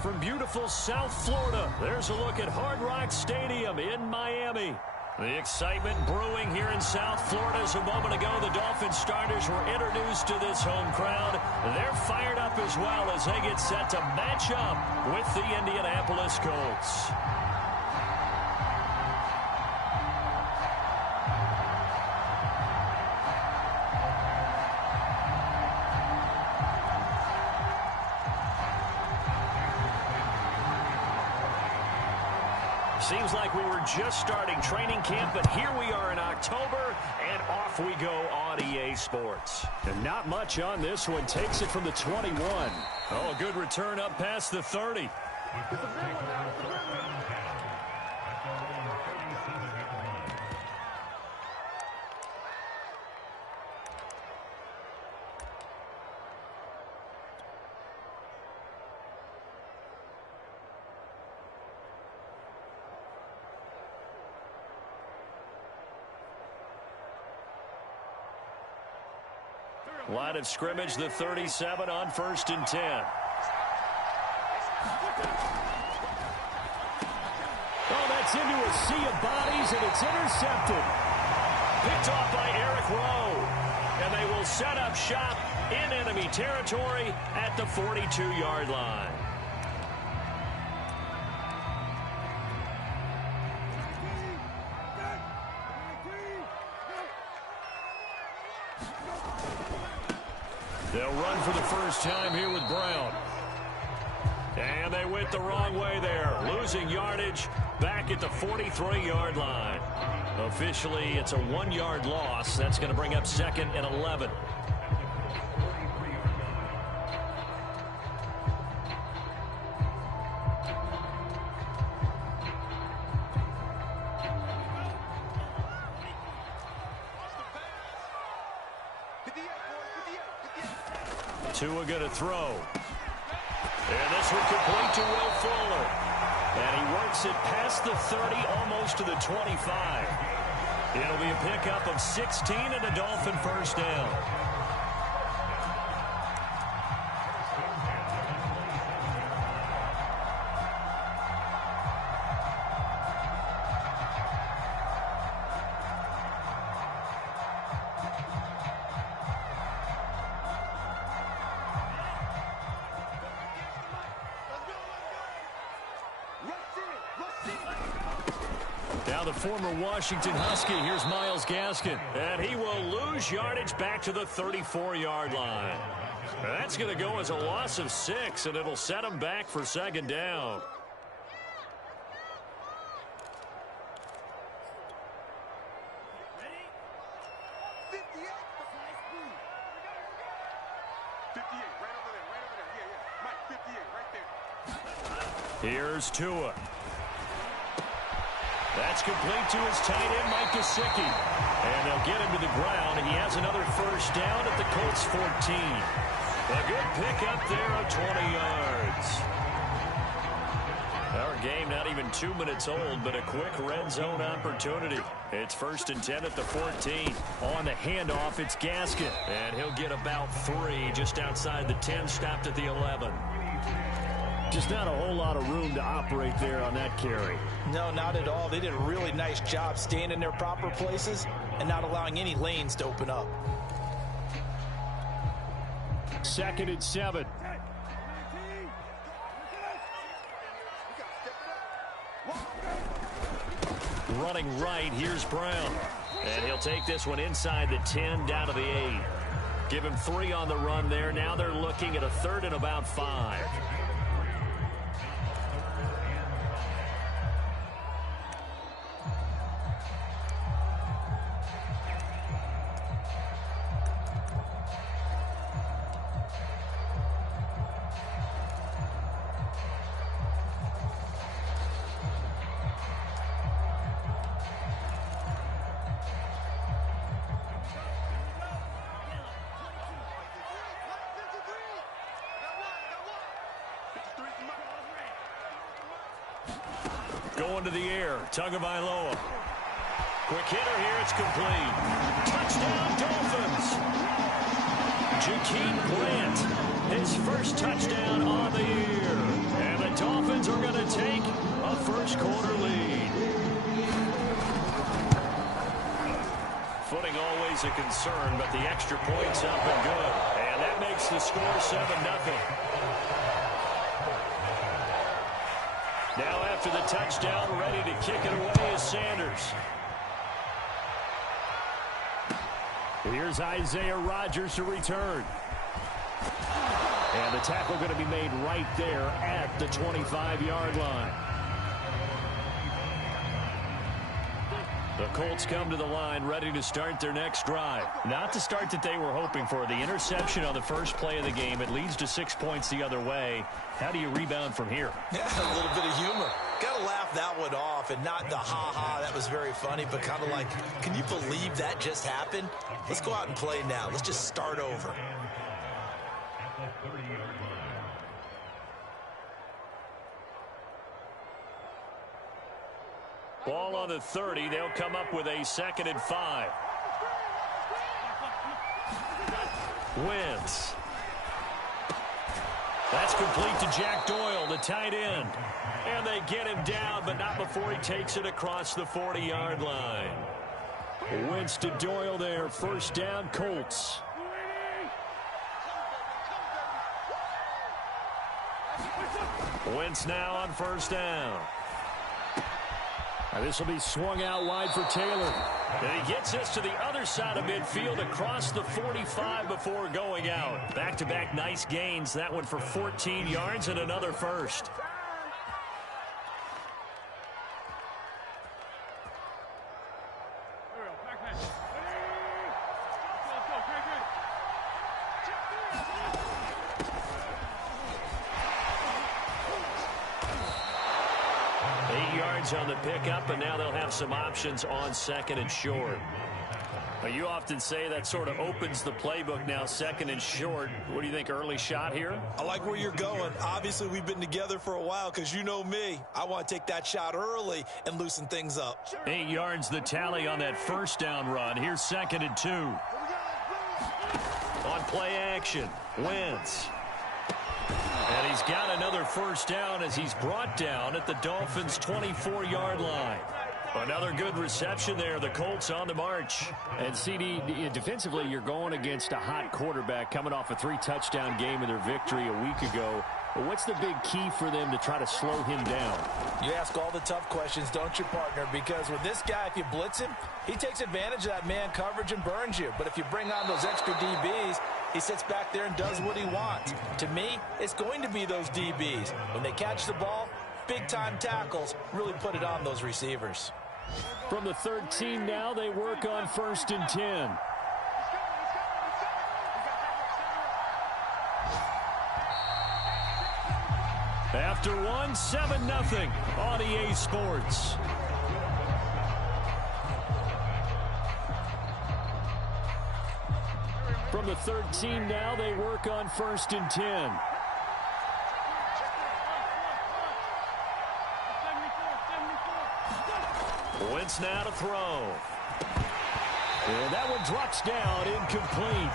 from beautiful South Florida. There's a look at Hard Rock Stadium in Miami. The excitement brewing here in South Florida. As a moment ago, the Dolphins starters were introduced to this home crowd. They're fired up as well as they get set to match up with the Indianapolis Colts. Seems like we were just starting training camp, but here we are in October, and off we go on EA Sports. And not much on this one. Takes it from the 21. Oh, a good return up past the 30. Line of scrimmage, the 37 on 1st and 10. Oh, that's into a sea of bodies, and it's intercepted. Picked off by Eric Rowe. And they will set up shop in enemy territory at the 42-yard line. They'll run for the first time here with Brown. And they went the wrong way there, losing yardage back at the 43-yard line. Officially, it's a 1-yard loss. That's going to bring up 2nd and 11. Tua going to throw. And this will complete to Will Fuller. And he works it past the 30, almost to the 25. It'll be a pickup of 16 and a Dolphin first down. Now the former Washington Husky, here's Myles Gaskin. And he will lose yardage back to the 34-yard line. That's going to go as a loss of 6, and it'll set him back for 2nd down. Here's Tua. That's complete to his tight end, Mike Gesicki. And they'll get him to the ground. He has another first down at the Colts 14. A good pickup there of 20 yards. Our game not even 2 minutes old, but a quick red zone opportunity. It's 1st and 10 at the 14. On the handoff, it's Gaskin. And he'll get about 3 just outside the 10, stopped at the 11. Just not a whole lot of room to operate there on that carry. No, not at all. They did a really nice job staying in their proper places and not allowing any lanes to open up. 2nd and 7. Running right, here's Brown. And he'll take this one inside the 10, down to the 8. Give him 3 on the run there. Now they're looking at a 3rd and about 5. Going to the air, Tagovailoa. Quick hitter here, it's complete. Touchdown, Dolphins. Jakeem Grant, his first touchdown on the year. And the Dolphins are going to take a first-quarter lead. Footing always a concern, but the extra point's up and good. And that makes the score 7-0. Now after the touchdown, ready to kick it away is Sanders. Here's Isaiah Rodgers to return. And the tackle going to be made right there at the 25-yard line. The Colts come to the line ready to start their next drive. Not the start that they were hoping for. The interception on the first play of the game. It leads to 6 points the other way. How do you rebound from here? Yeah, a little bit of humor. Got to laugh that one off, and not the ha-ha, that was very funny, but kind of like, can you believe that just happened? Let's go out and play now. Let's just start over. Ball on the 30. They'll come up with a 2nd and 5. Wentz. That's complete to Jack Doyle, the tight end. And they get him down, but not before he takes it across the 40-yard line. Wentz to Doyle there. First down, Colts. Wentz now on first down. This will be swung out wide for Taylor. And he gets us to the other side of midfield across the 45 before going out. Back-to-back nice gains. That one for 14 yards and another first. On the pickup, and now they'll have some options on 2nd and short. But you often say that sort of opens the playbook now, 2nd and short. What do you think, early shot here? I like where you're going. Obviously, we've been together for a while because you know me. I want to take that shot early and loosen things up. 8 yards the tally on that first down run. Here's 2nd and 2. On play action, Wentz. And he's got another first down as he's brought down at the Dolphins' 24-yard line. Another good reception there. The Colts on the march. And CD, defensively, you're going against a hot quarterback coming off a 3-touchdown game in their victory a week ago. But what's the big key for them to try to slow him down? You ask all the tough questions, don't you, partner? Because with this guy, if you blitz him, he takes advantage of that man coverage and burns you. But if you bring on those extra DBs, he sits back there and does what he wants. To me, it's going to be those DBs. When they catch the ball, big-time tackles really put it on those receivers. From the 13 now, they work on 1st and 10. After one, 7-0 on EA Sports. From the 13 now, they work on 1st and 10. Wentz now to throw. And that one drops down, incomplete.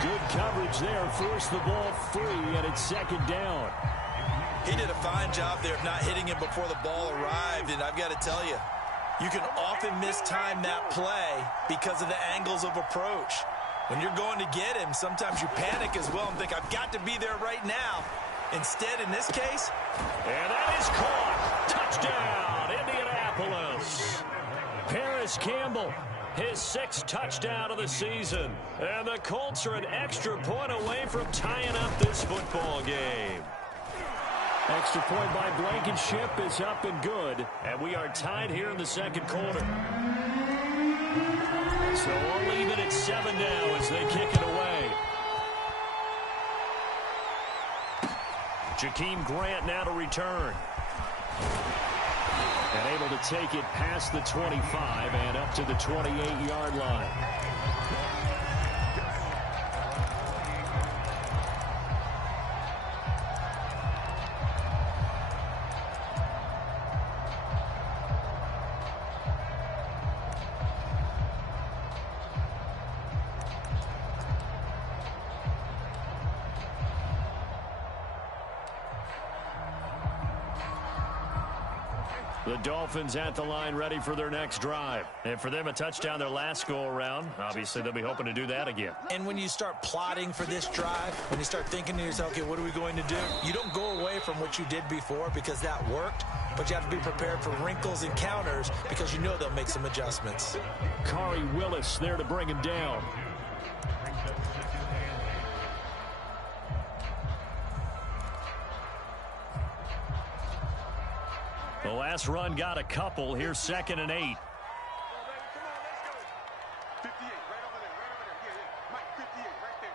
Good coverage there, forced the ball free, and it's 2nd down. He did a fine job there of not hitting him before the ball arrived, and I've got to tell you, you can often mistime that play because of the angles of approach. When you're going to get him, sometimes you panic as well and think, I've got to be there right now. Instead, in this case, and that is caught. Touchdown, Indianapolis. Paris Campbell, his 6th touchdown of the season. And the Colts are an extra point away from tying up this football game. Extra point by Blankenship is up and good. And we are tied here in the 2nd quarter. So we'll leave it at 7 now as they kick it away. Jakeem Grant now to return. And able to take it past the 25 and up to the 28-yard line. The Dolphins at the line ready for their next drive. And for them, a touchdown their last go-around. Obviously, they'll be hoping to do that again. And when you start plotting for this drive, when you start thinking to yourself, okay, what are we going to do? You don't go away from what you did before because that worked, but you have to be prepared for wrinkles and counters because you know they'll make some adjustments. Khari Willis there to bring him down. The last run got a couple. Here's 2nd and 8. Come on, let's go. 58, right over there, Yeah. Mike, 58, right there.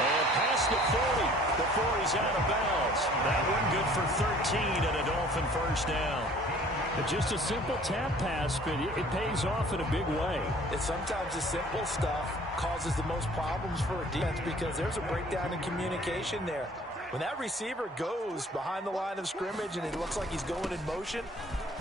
And past the 40 before he's out of bounds. That one good for 13 and a Dolphin first down. Just a simple tap pass, but it pays off in a big way. And sometimes the simple stuff causes the most problems for a defense because there's a breakdown in communication there. When that receiver goes behind the line of scrimmage and it looks like he's going in motion,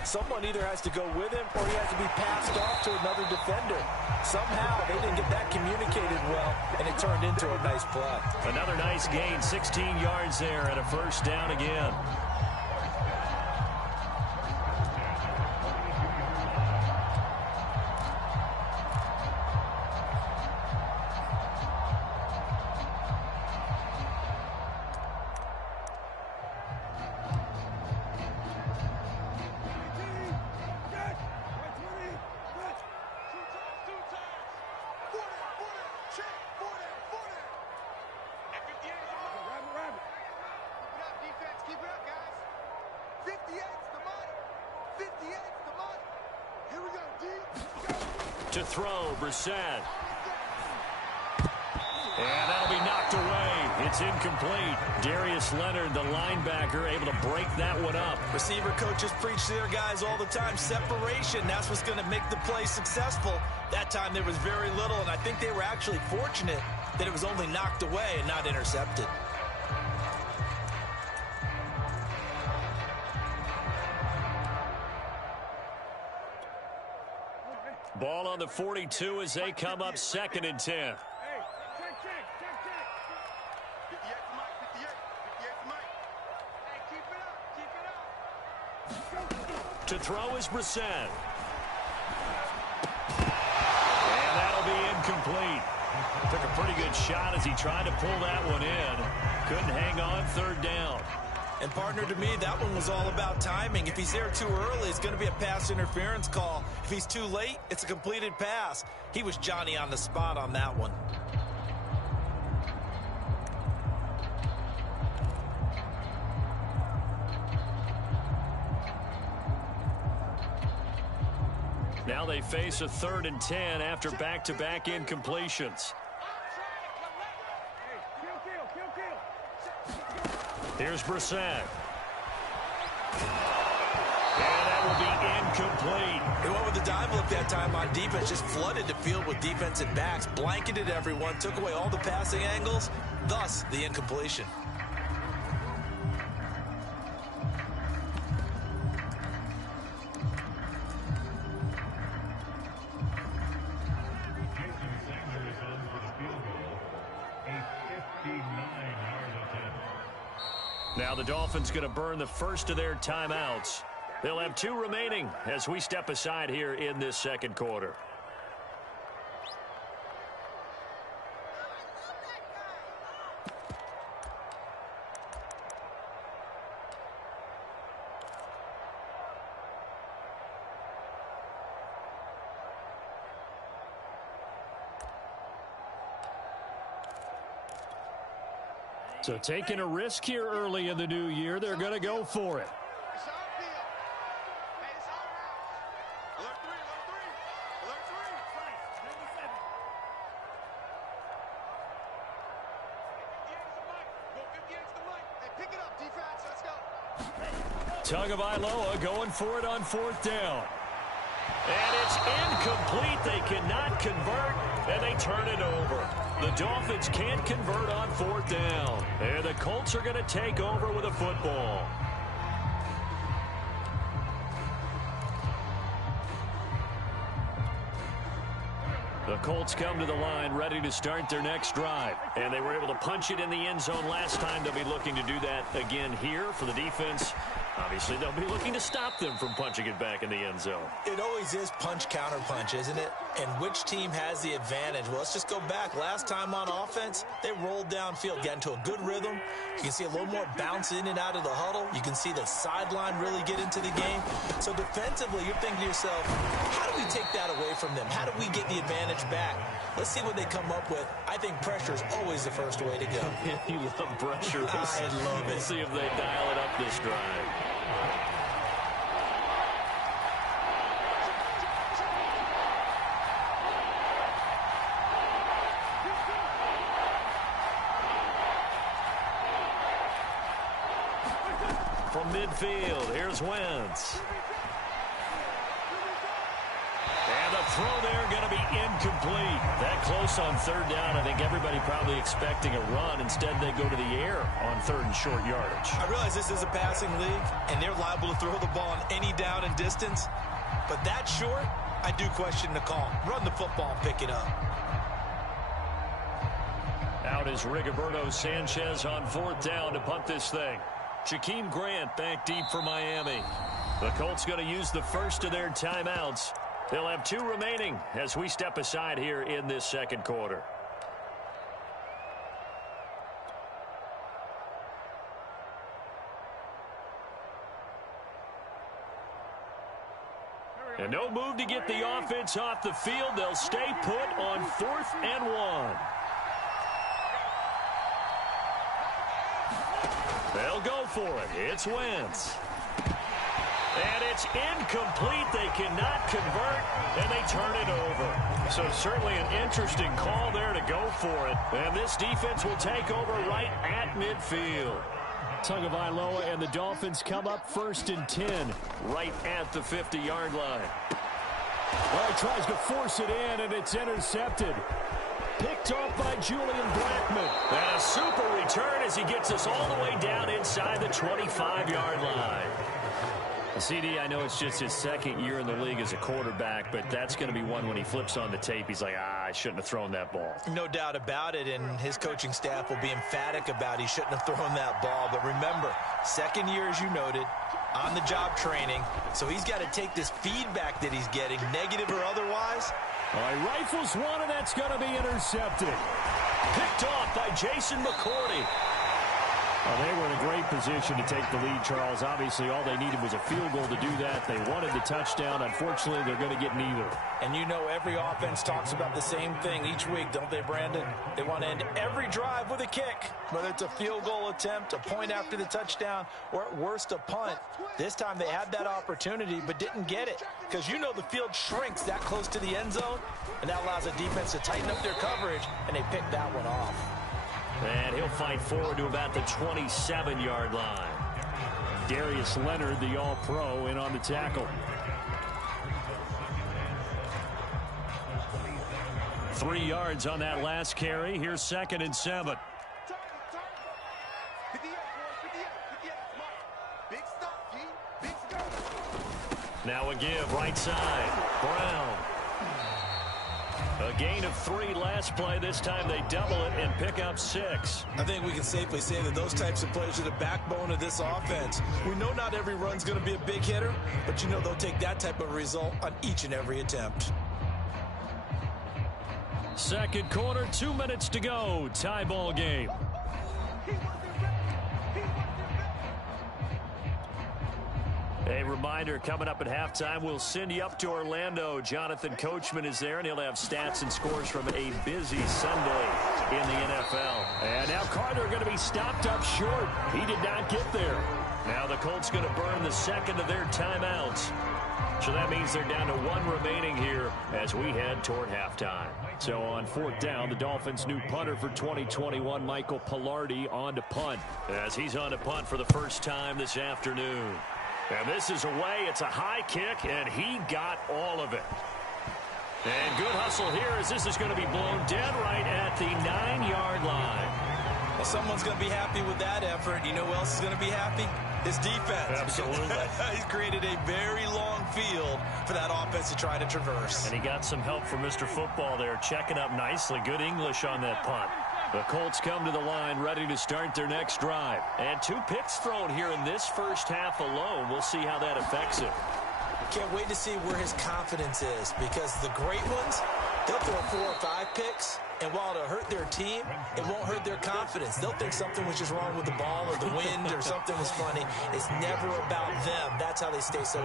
someone either has to go with him or he has to be passed off to another defender. Somehow they didn't get that communicated well, and it turned into a nice play. Another nice gain, 16 yards there and a first down again. To throw, Brissett. And that'll be knocked away. It's incomplete. Darius Leonard, the linebacker, able to break that one up. Receiver coaches preach to their guys all the time. Separation, that's what's going to make the play successful. That time there was very little, and I think they were actually fortunate that it was only knocked away and not intercepted. Ball on the 42 as they come up 2nd and 10. Hey, check. 58 for Mike, 58 for Mike. Hey, keep it up. To throw is Brissett. And that'll be incomplete. Took a pretty good shot as he tried to pull that one in. Couldn't hang on, 3rd down. And partner, to me, that one was all about timing. If he's there too early, it's going to be a pass interference call. If he's too late, it's a completed pass. He was Johnny on the spot on that one. Now they face a 3rd and 10 after back-to-back incompletions. Here's Brissett. And that will be incomplete. They went with the dime look that time on defense, just flooded the field with defensive backs, blanketed everyone, took away all the passing angles, thus the incompletion. Now the Dolphins going to burn the first of their timeouts. They'll have 2 remaining as we step aside here in this 2nd quarter. So taking a risk here early in the new year, they're going to go for it. It's our field. Hey, it's all around. Alert 3, alert 3. Alert 3. 58 is the mic. Hey, pick it up, defense. Let's go. Tagovailoa going for it on 4th down. And it's incomplete. They cannot convert, and they turn it over. The Dolphins can't convert on 4th down. And the Colts are going to take over with a football. The Colts come to the line ready to start their next drive. And they were able to punch it in the end zone last time. They'll be looking to do that again here for the defense. Obviously, they'll be looking to stop them from punching it back in the end zone. It always is punch-counter-punch, isn't it? And which team has the advantage? Well, let's just go back. Last time on offense, they rolled downfield, got into a good rhythm. You can see a little more bounce in and out of the huddle. You can see the sideline really get into the game. So defensively, you're thinking to yourself, how do we take that away from them? How do we get the advantage back? Let's see what they come up with. I think pressure is always the first way to go. You love pressure. I love it. Let's see if they dial it up this drive. From midfield, here's Wentz. And the throw there going to be incomplete. That close on third down. I think everybody probably expecting a run. Instead, they go to the air on third and short yardage. I realize this is a passing league, and they're liable to throw the ball on any down and distance. But that short, I do question the call. Run the football and pick it up. Out is Rigoberto Sanchez on fourth down to punt this thing. Jakeem Grant back deep for Miami. The Colts going to use the first of their timeouts. They'll have 2 remaining as we step aside here in this second quarter. And no move to get the offense off the field. They'll stay put on 4th and 1. They'll go for it. It's Wentz. And it's incomplete. They cannot convert, and they turn it over. So certainly an interesting call there to go for it. And this defense will take over right at midfield. Tagovailoa and the Dolphins come up 1st and 10. Right at the 50-yard line. Well, he tries to force it in, and it's intercepted. Picked off by Julian Blackmon. And a super return as he gets us all the way down inside the 25-yard line. CD, I know it's just his second year in the league as a quarterback, but that's going to be one when he flips on the tape. He's like, I shouldn't have thrown that ball. No doubt about it, and his coaching staff will be emphatic about he shouldn't have thrown that ball. But remember, second year, as you noted, on-the-job training, so he's got to take this feedback that he's getting, negative or otherwise. All right, rifles one, and that's going to be intercepted. Picked off by Jason McCourty. Well, they were in a great position to take the lead, Charles. Obviously, all they needed was a field goal to do that. They wanted the touchdown. Unfortunately, they're going to get neither. And you know every offense talks about the same thing each week, don't they, Brandon? They want to end every drive with a kick, whether it's a field goal attempt, a point after the touchdown, or at worst a punt. This time they had that opportunity but didn't get it because you know the field shrinks that close to the end zone, and that allows the defense to tighten up their coverage, and they picked that one off. And he'll fight forward to about the 27-yard line. Darius Leonard, the All-Pro, in on the tackle. 3 yards on that last carry. Here's 2nd and 7. Now a give, right side. Brown. A gain of 3 last play. This time they double it and pick up 6. I think we can safely say that those types of plays are the backbone of this offense. We know not every run's going to be a big hitter, but you know they'll take that type of result on each and every attempt. Second quarter, 2 minutes to go. Tie ball game. A reminder, coming up at halftime, we'll send you up to Orlando. Jonathan Coachman is there, and he'll have stats and scores from a busy Sunday in the NFL. And now Carter going to be stopped up short. He did not get there. Now the Colts going to burn the second of their timeouts. So that means they're down to 1 remaining here as we head toward halftime. So on 4th down, the Dolphins' new punter for 2021, Michael Pilardi, on to punt. As he's on to punt for the first time this afternoon. And this is away. It's a high kick, and he got all of it. And good hustle here as this is going to be blown dead right at the 9-yard line. Well, someone's going to be happy with that effort. You know who else is going to be happy? His defense. Absolutely. He's created a very long field for that offense to try to traverse. And he got some help from Mr. Football there, checking up nicely. Good English on that punt. The Colts come to the line ready to start their next drive. And 2 picks thrown here in this first half alone. We'll see how that affects him. Can't wait to see where his confidence is, because the great ones, they'll throw 4 or 5 picks, and while it'll hurt their team, it won't hurt their confidence. They'll think something was just wrong with the ball or the wind or something was funny. It's never about them. That's how they stay so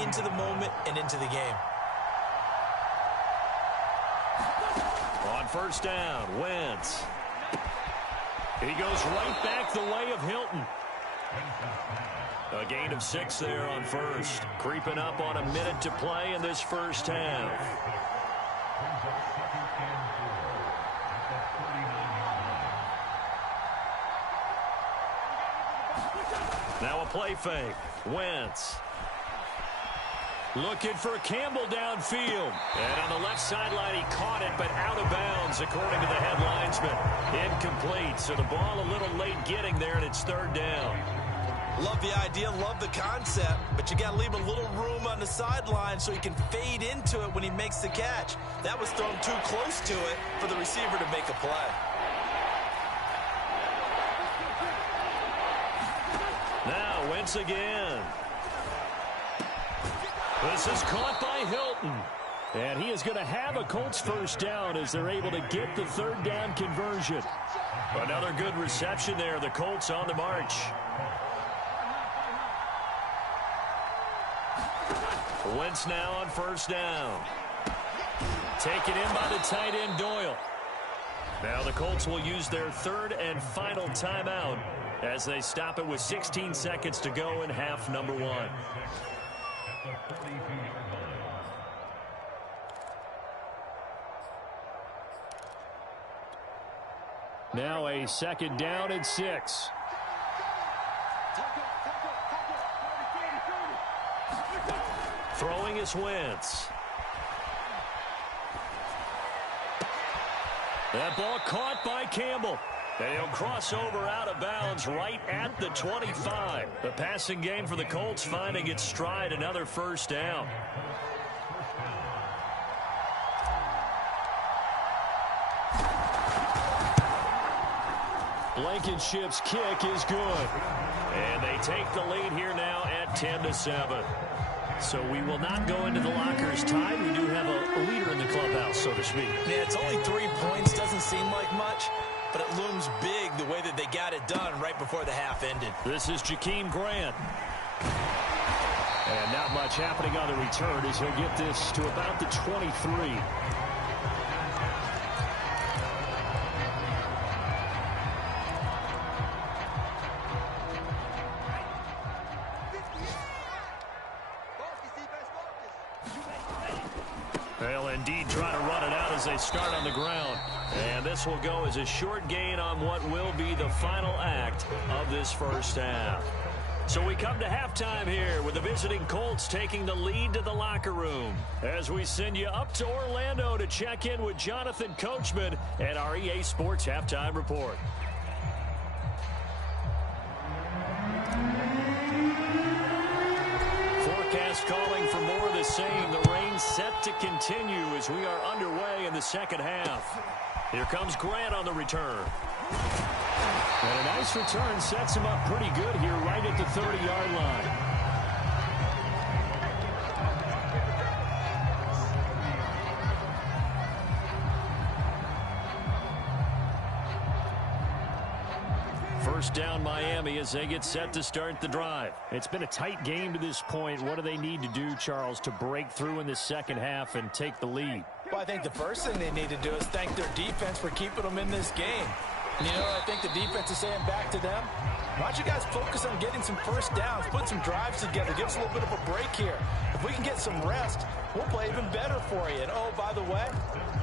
into the moment and into the game. On first down, Wentz. He goes right back the way of Hilton. A gain of 6 there on first. Creeping up on a minute to play in this first half. Now a play fake. Wentz. Looking for Campbell downfield. And on the left sideline, he caught it, but out of bounds, according to the head linesman. Incomplete. So the ball a little late getting there, and it's 3rd down. Love the idea, love the concept, but you got to leave a little room on the sideline so he can fade into it when he makes the catch. That was thrown too close to it for the receiver to make a play. Now Wentz again. This is caught by Hilton. And he is going to have a Colts first down as they're able to get the 3rd down conversion. Another good reception there. The Colts on the march. Wentz now on first down. Taken in by the tight end Doyle. Now the Colts will use their 3rd and final timeout as they stop it with 16 seconds to go in half number 1. Now a 2nd down and 6. Throwing is Wentz. That ball caught by Campbell. And he'll cross over out of bounds right at the 25. The passing game for the Colts finding its stride. Another first down. Blankenship's kick is good. And they take the lead here now at 10-7. So we will not go into the lockers tied. We do have a leader in the clubhouse, so to speak. Yeah, it's only 3 points. Doesn't seem like much, but it looms big the way that they got it done right before the half ended. This is Jakeem Grant. And not much happening on the return as he'll get this to about the 23. They'll indeed try to run it out as they start on the ground. And this will go as a short gain on what will be the final act of this first half. So we come to halftime here with the visiting Colts taking the lead to the locker room as we send you up to Orlando to check in with Jonathan Coachman and our EA Sports Halftime Report. Forecast calling for more of the same. The rain set to continue as we are underway in the second half. Here comes Grant on the return. And a nice return sets him up pretty good here right at the 30-yard line. First down Miami as they get set to start the drive. It's been a tight game to this point. What do they need to do, Charles, to break through in the second half and take the lead? Well, I think the first thing they need to do is thank their defense for keeping them in this game. You know, I think the defense is saying back to them, why don't you guys focus on getting some first downs, put some drives together, give us a little bit of a break here. If we can get some rest, we'll play even better for you. And, oh, by the way,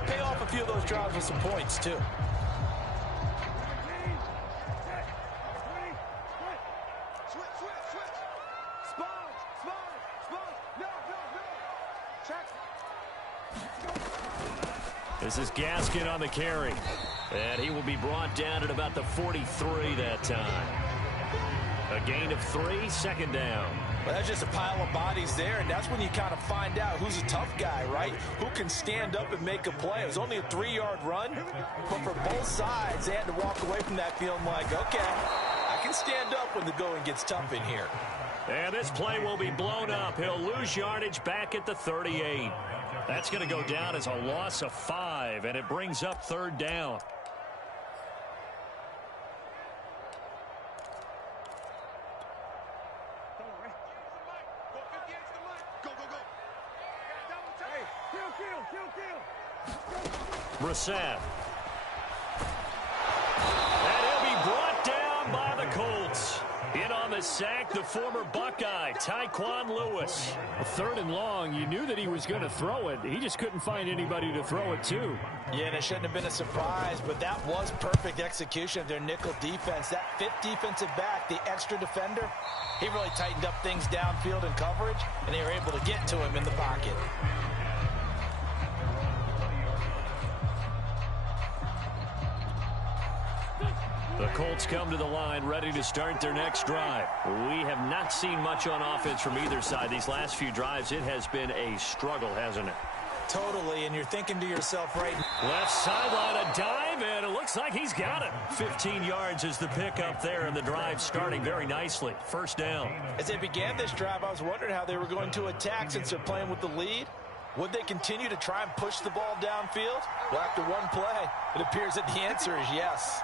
pay off a few of those drives with some points, too. This is Gaskin on the carry. And he will be brought down at about the 43 that time. A gain of 3, second down. Well, that's just a pile of bodies there, and that's when you kind of find out who's a tough guy, right? Who can stand up and make a play. It was only a 3-yard run, but for both sides, they had to walk away from that feeling like, okay, I can stand up when the going gets tough in here. And this play will be blown up. He'll lose yardage back at the 38. That's going to go down as a loss of 5, and it brings up third down. Brissett. And he'll be brought down by the Colts. In on the sack, the former Buckeye, Tyquan Lewis. Third and long, you knew that he was going to throw it. He just couldn't find anybody to throw it to. Yeah, and it shouldn't have been a surprise, but that was perfect execution of their nickel defense. That fifth defensive back, the extra defender, he really tightened up things downfield in coverage, and they were able to get to him in the pocket. The Colts come to the line ready to start their next drive. We have not seen much on offense from either side. These last few drives, it has been a struggle, hasn't it? Totally, and you're thinking to yourself right now. Left sideline, a dive, and it looks like he's got it. 15 yards is the pickup there, and the drive starting very nicely. First down. As they began this drive, I was wondering how they were going to attack since they're playing with the lead. Would they continue to try and push the ball downfield? Well, after one play, it appears that the answer is yes.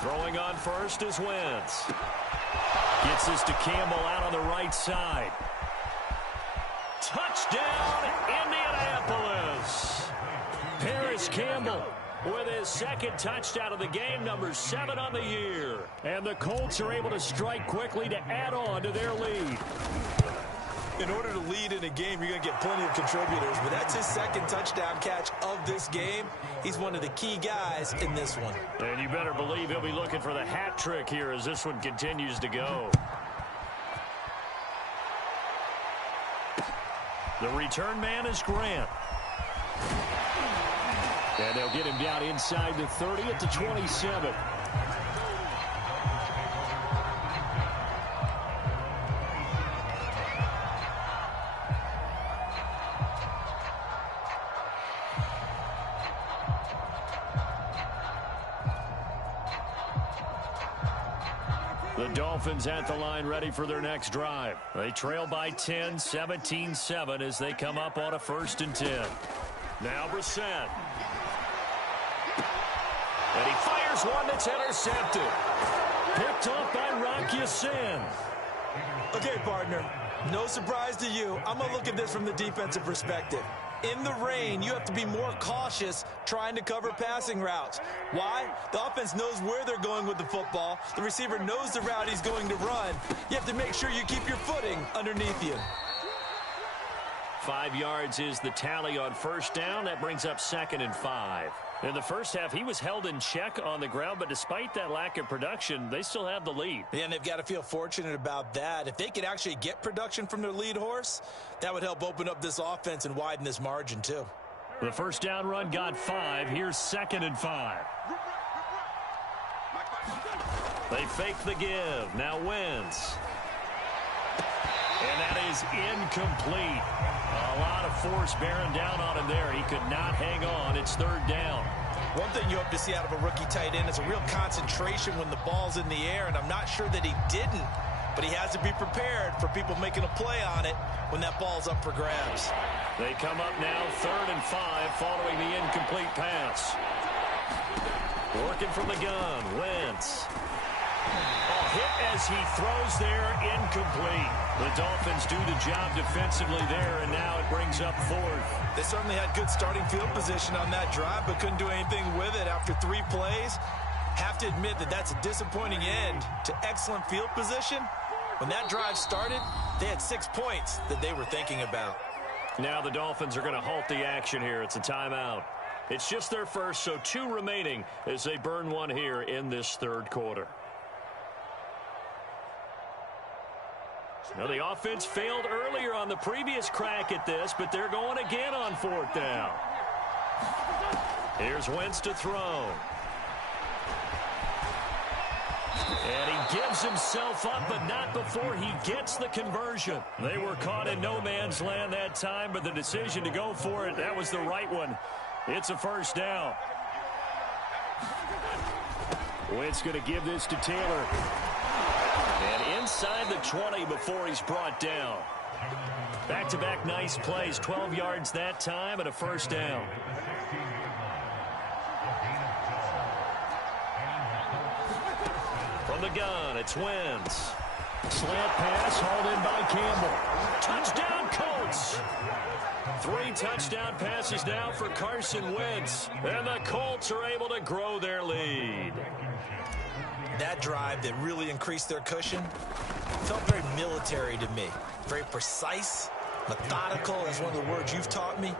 Throwing on first is Wentz. Gets this to Campbell out on the right side. Touchdown, Indianapolis. Paris Campbell with his second touchdown of the game, number 7 on the year. And the Colts are able to strike quickly to add on to their lead. In order to lead in a game, you're going to get plenty of contributors, but that's his second touchdown catch of this game. He's one of the key guys in this one. And you better believe he'll be looking for the hat trick here as this one continues to go. The return man is Grant. And they'll get him down inside the 30 at the 27. The Dolphins at the line ready for their next drive. They trail by 10, 17-7 as they come up on a 1st and 10. Now Brissett. And he fires one that's intercepted. Picked off by Rock Ya-Sin. Okay, partner, no surprise to you. I'm going to look at this from the defensive perspective. In the rain, you have to be more cautious trying to cover passing routes. Why? The offense knows where they're going with the football. The receiver knows the route he's going to run. You have to make sure you keep your footing underneath you. 5 yards is the tally on first down. That brings up 2nd and 5. In the first half, he was held in check on the ground, but despite that lack of production, they still have the lead. Yeah, and they've got to feel fortunate about that. If they could actually get production from their lead horse, that would help open up this offense and widen this margin too. The first down run got 5. Here's 2nd and 5. They fake the give. Now Wentz. And that is incomplete. A lot of force bearing down on him there. He could not hang on. It's 3rd down. One thing you hope to see out of a rookie tight end is a real concentration when the ball's in the air, and I'm not sure that he didn't, but he has to be prepared for people making a play on it when that ball's up for grabs. They come up now 3rd and 5 following the incomplete pass. Working from the gun, Wentz. Hit as he throws there, incomplete. The Dolphins do the job defensively there, and now it brings up 4th. They certainly had good starting field position on that drive, but couldn't do anything with it after 3 plays. Have to admit that that's a disappointing end to excellent field position. When that drive started, they had 6 points that they were thinking about. Now the Dolphins are going to halt the action here. It's a timeout. It's just their first, so 2 remaining as they burn one here in this 3rd quarter. Well, the offense failed earlier on the previous crack at this, but they're going again on 4th down. Here's Wentz to throw. And he gives himself up, but not before he gets the conversion. They were caught in no man's land that time, but the decision to go for it, that was the right one. It's a 1st down. Wentz going to give this to Taylor. And inside the 20 before he's brought down. Back-to-back nice plays, 12 yards that time and a 1st down. From the gun, it's Wentz. Slant pass hauled in by Campbell. Touchdown, Colts! 3 touchdown passes now for Carson Wentz. And the Colts are able to grow their lead. That drive that really increased their cushion felt very military to me. Very precise, methodical, that's one of the words you've taught me.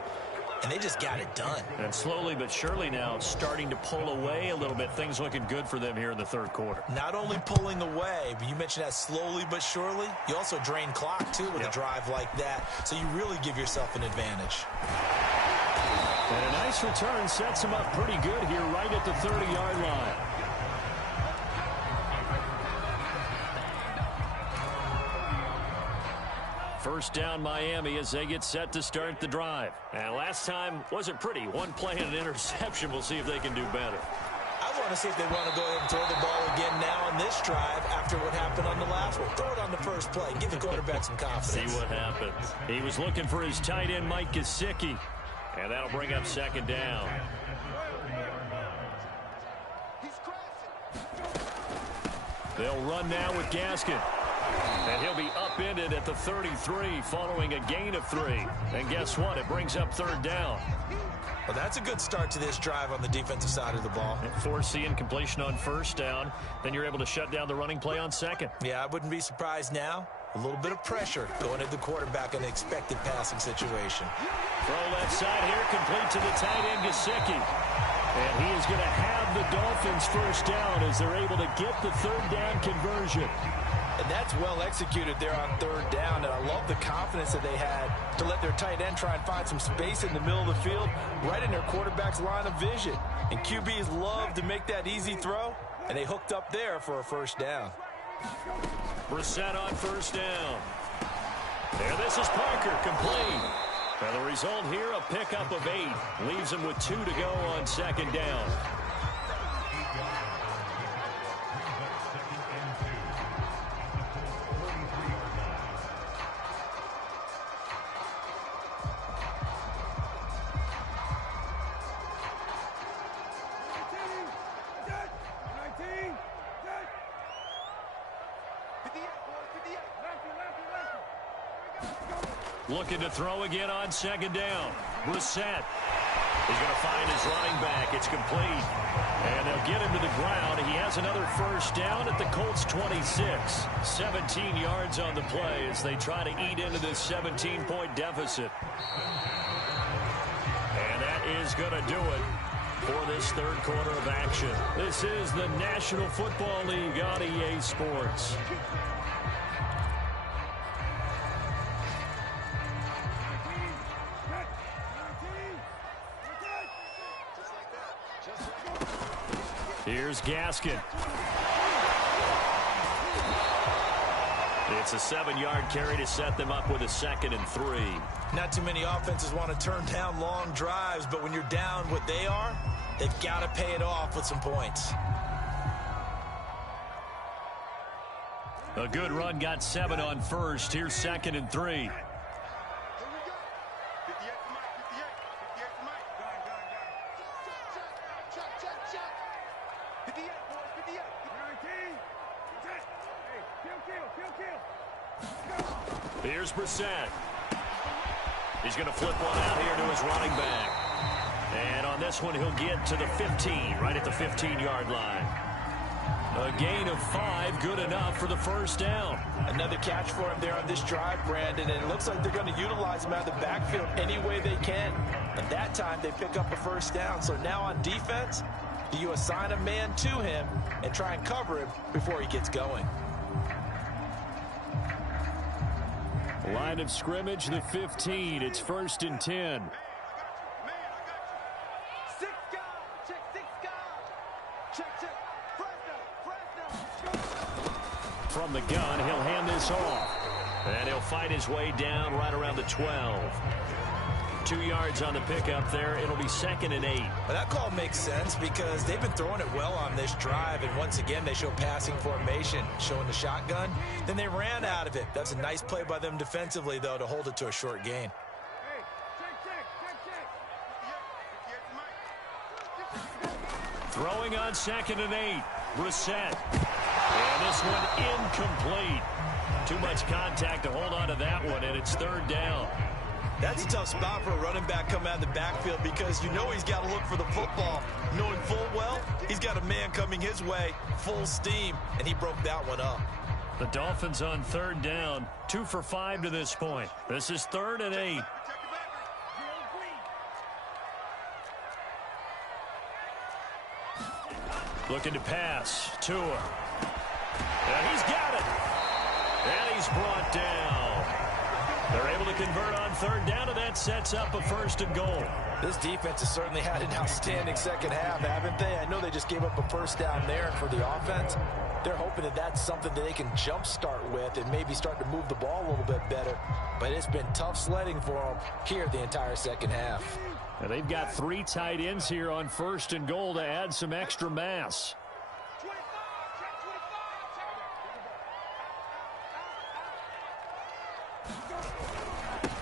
And they just got it done. And slowly but surely now starting to pull away a little bit. Things looking good for them here in the 3rd quarter. Not only pulling away, but you mentioned that slowly but surely. You also drain clock, too, with a drive like that. So you really give yourself an advantage. And a nice return sets them up pretty good here right at the 30-yard line. First down Miami as they get set to start the drive. And last time wasn't pretty. 1 play and an interception. We'll see if they can do better. I want to see if they want to go ahead and throw the ball again now on this drive after what happened on the last one. Throw it on the first play. Give the quarterback some confidence. See what happens. He was looking for his tight end, Mike Gesicki. And that'll bring up 2nd down. They'll run now with Gaskin. And he'll be upended at the 33 following a gain of 3. And guess what? It brings up 3rd down. Well, that's a good start to this drive on the defensive side of the ball. Forcing completion on 1st down. Then you're able to shut down the running play on 2nd. Yeah, I wouldn't be surprised now. A little bit of pressure going at the quarterback in an expected passing situation. Throw left side here, complete to the tight end, Gesicki. And he is going to have the Dolphins 1st down as they're able to get the 3rd down conversion. And that's well executed there on 3rd down. And I love the confidence that they had to let their tight end try and find some space in the middle of the field, right in their quarterback's line of vision. And QBs love to make that easy throw, and they hooked up there for a 1st down. Brissett on 1st down. And this is Parker, complete. And the result here, a pickup of 8. Leaves them with 2 to go on 2nd down. Looking to throw again on 2nd down. Brissett. He's going to find his running back. It's complete. And they'll get him to the ground. He has another 1st down at the Colts 26. 17 yards on the play as they try to eat into this 17-point deficit. And that is going to do it for this 3rd quarter of action. This is the National Football League on EA Sports. Here's Gaskin. It's a 7-yard carry to set them up with a 2nd and 3. Not too many offenses want to turn down long drives, but when you're down what they are, they've got to pay it off with some points. A good run got 7 on 1st. Here's 2nd and 3. Here's Brissett. He's going to flip one out here to his running back. And on this one, he'll get to the 15, right at the 15-yard line. A gain of 5, good enough for the 1st down. Another catch for him there on this drive, Brandon, and it looks like they're going to utilize him out of the backfield any way they can. And that time, they pick up a 1st down. So now on defense, do you assign a man to him and try and cover him before he gets going? Line of scrimmage, the 15. It's 1st and 10. From the gun, he'll hand this off. And he'll fight his way down right around the 12. 2 yards on the pickup there. It'll be 2nd and 8. Well, that call makes sense because they've been throwing it well on this drive. And once again, they show passing formation, showing the shotgun. Then they ran out of it. That's a nice play by them defensively, though, to hold it to a short gain. Throwing on 2nd and 8. Brissett. And this one incomplete. Too much contact to hold on to that one, and it's 3rd down. That's a tough spot for a running back coming out of the backfield because you know he's got to look for the football, knowing full well he's got a man coming his way, full steam, and he broke that one up. The Dolphins on 3rd down, 2 for 5 to this point. This is 3rd and 8. Looking to pass. Tua. And he's got it. And he's brought down. They're able to convert on 3rd down, and that sets up a 1st and goal. This defense has certainly had an outstanding second half, haven't they? I know they just gave up a 1st down there for the offense. They're hoping that that's something that they can jumpstart with and maybe start to move the ball a little bit better. But it's been tough sledding for them here the entire second half. And they've got 3 tight ends here on 1st and goal to add some extra mass.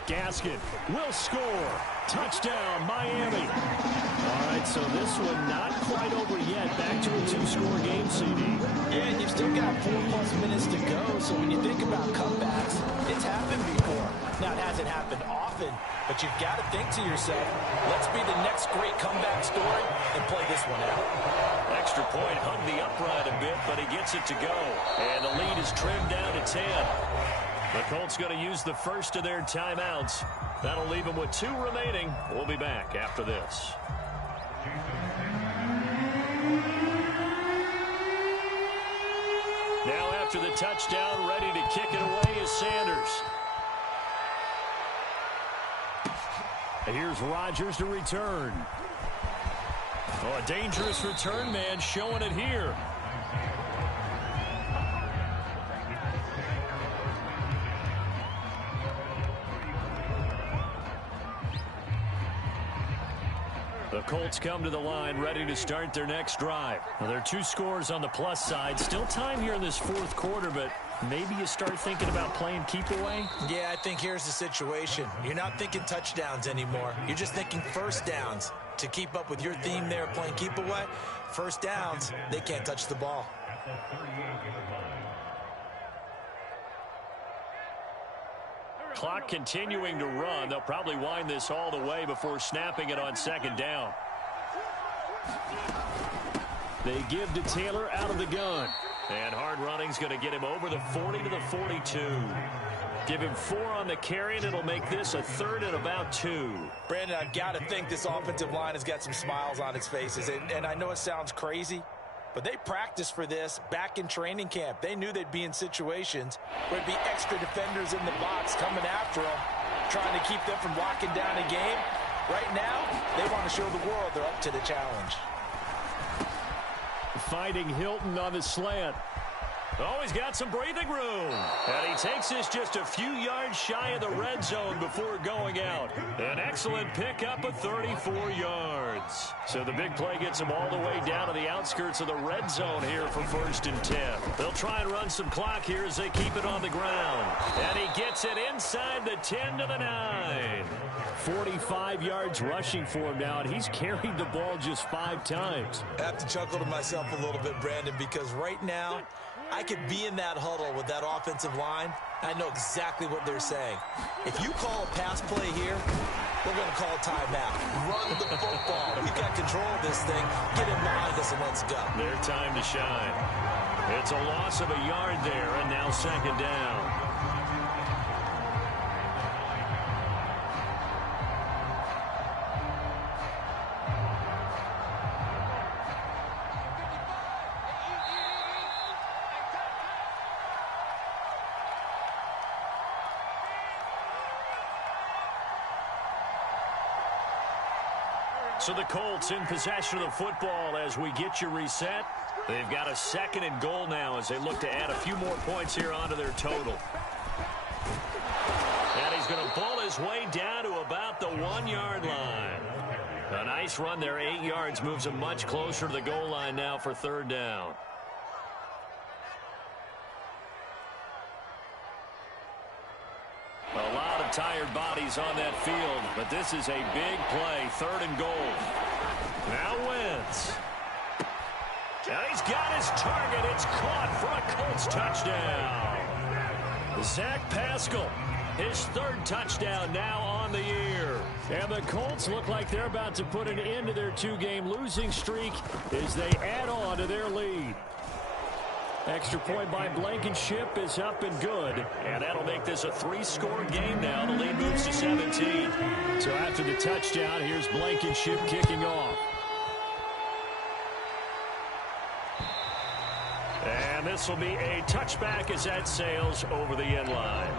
Gaskin will score. Touchdown, Miami. All right, so this one not quite over yet. Back to a 2-score game, CD. Yeah, and you've still got 4+ minutes to go. So when you think about comebacks, it's happened before. Now, it hasn't happened often, but you've got to think to yourself, let's be the next great comeback story and play this one out. Extra point hung the upright a bit, but he gets it to go. And the lead is trimmed down to 10. The Colts going to use the first of their timeouts. That'll leave them with 2 remaining. We'll be back after this. Now after the touchdown, ready to kick it away is Sanders. Here's Rodgers to return. Oh, a dangerous return man showing it here. The Colts come to the line ready to start their next drive. Now, there are 2 scores on the plus side. Still time here in this 4th quarter, but maybe you start thinking about playing keep away? Yeah, I think here's the situation. You're not thinking touchdowns anymore. You're just thinking 1st downs. To keep up with your theme there, playing keep away, 1st downs, they can't touch the ball. Clock continuing to run. They'll probably wind this all the way before snapping it on 2nd down. They give to Taylor out of the gun. And hard running's going to get him over the 40 to the 42. Give him 4 on the carry, and it'll make this a 3rd and about 2. Brandon, I've got to think this offensive line has got some smiles on its faces. And I know it sounds crazy, but they practiced for this back in training camp. They knew they'd be in situations where it'd be extra defenders in the box coming after them, trying to keep them from locking down a game. Right now, they want to show the world they're up to the challenge. Fighting Hilton on the slant. Oh, he's got some breathing room. And he takes this just a few yards shy of the red zone before going out. An excellent pickup of 34 yards. So the big play gets him all the way down to the outskirts of the red zone here for 1st and 10. They'll try and run some clock here as they keep it on the ground. And he gets it inside the 10 to the 9. 45 yards rushing for him now, and he's carried the ball just 5 times. I have to chuckle to myself a little bit, Brandon, because right now, I could be in that huddle with that offensive line. I know exactly what they're saying. If you call a pass play here, we're going to call a timeout. Run the football. We've got control of this thing. Get him behind us and let's go. Their time to shine. It's a loss of a yard there, and now 2nd down. So the Colts in possession of the football as we get you reset. They've got a 2nd and goal now as they look to add a few more points here onto their total. And he's going to pull his way down to about the 1-yard line. A nice run there, 8 yards, moves him much closer to the goal line now for 3rd down. A lot of tired bodies on that field, but this is a big play, 3rd and goal. Now Wentz. And he's got his target. It's caught for a Colts touchdown. Zach Pascal, his 3rd touchdown now on the year. And the Colts look like they're about to put an end to their 2-game losing streak as they add on to their lead. Extra point by Blankenship is up and good. And that'll make this a 3-score game now. The lead moves to 17. So after the touchdown, here's Blankenship kicking off. And this will be a touchback as that sails over the end line.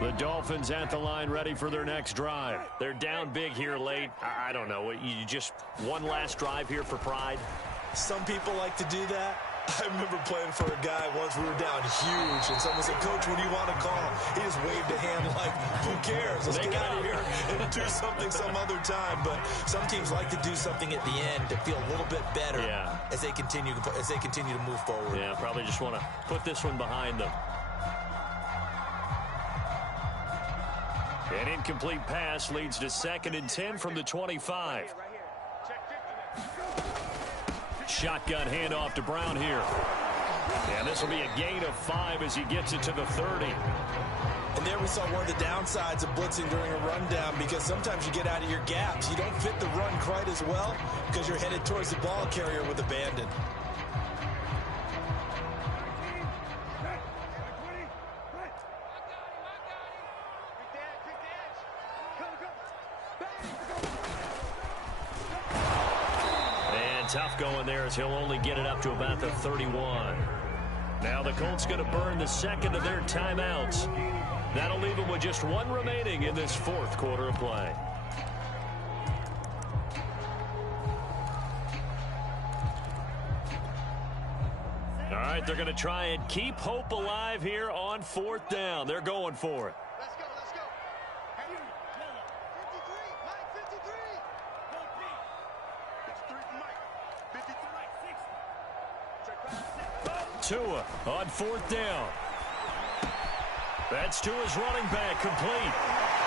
The Dolphins at the line ready for their next drive. They're down big here late. I don't know. You just one last drive here for pride? Some people like to do that. I remember playing for a guy once. We were down huge, and someone said, "Coach, what do you want to call?" He just waved a hand like, "Who cares? Let's get out of here and do something some other time." But some teams like to do something at the end to feel a little bit better as they continue to move forward. Yeah, probably just want to put this one behind them. An incomplete pass leads to 2nd and 10 from the 25. Shotgun handoff to Brown here. And this will be a gain of 5 as he gets it to the 30. And there we saw one of the downsides of blitzing during a rundown, because sometimes you get out of your gaps. You don't fit the run quite as well because you're headed towards the ball carrier with abandon. Tough going there as he'll only get it up to about the 31. Now the Colts going to burn the 2nd of their timeouts. That'll leave them with just 1 remaining in this 4th quarter of play. All right, they're going to try and keep hope alive here on 4th down. They're going for it. Let's go, let's go. 53, Mike, 53. 53 for Mike. 53, Mike, 6. Tua on 4th down. That's Tua's running back, complete.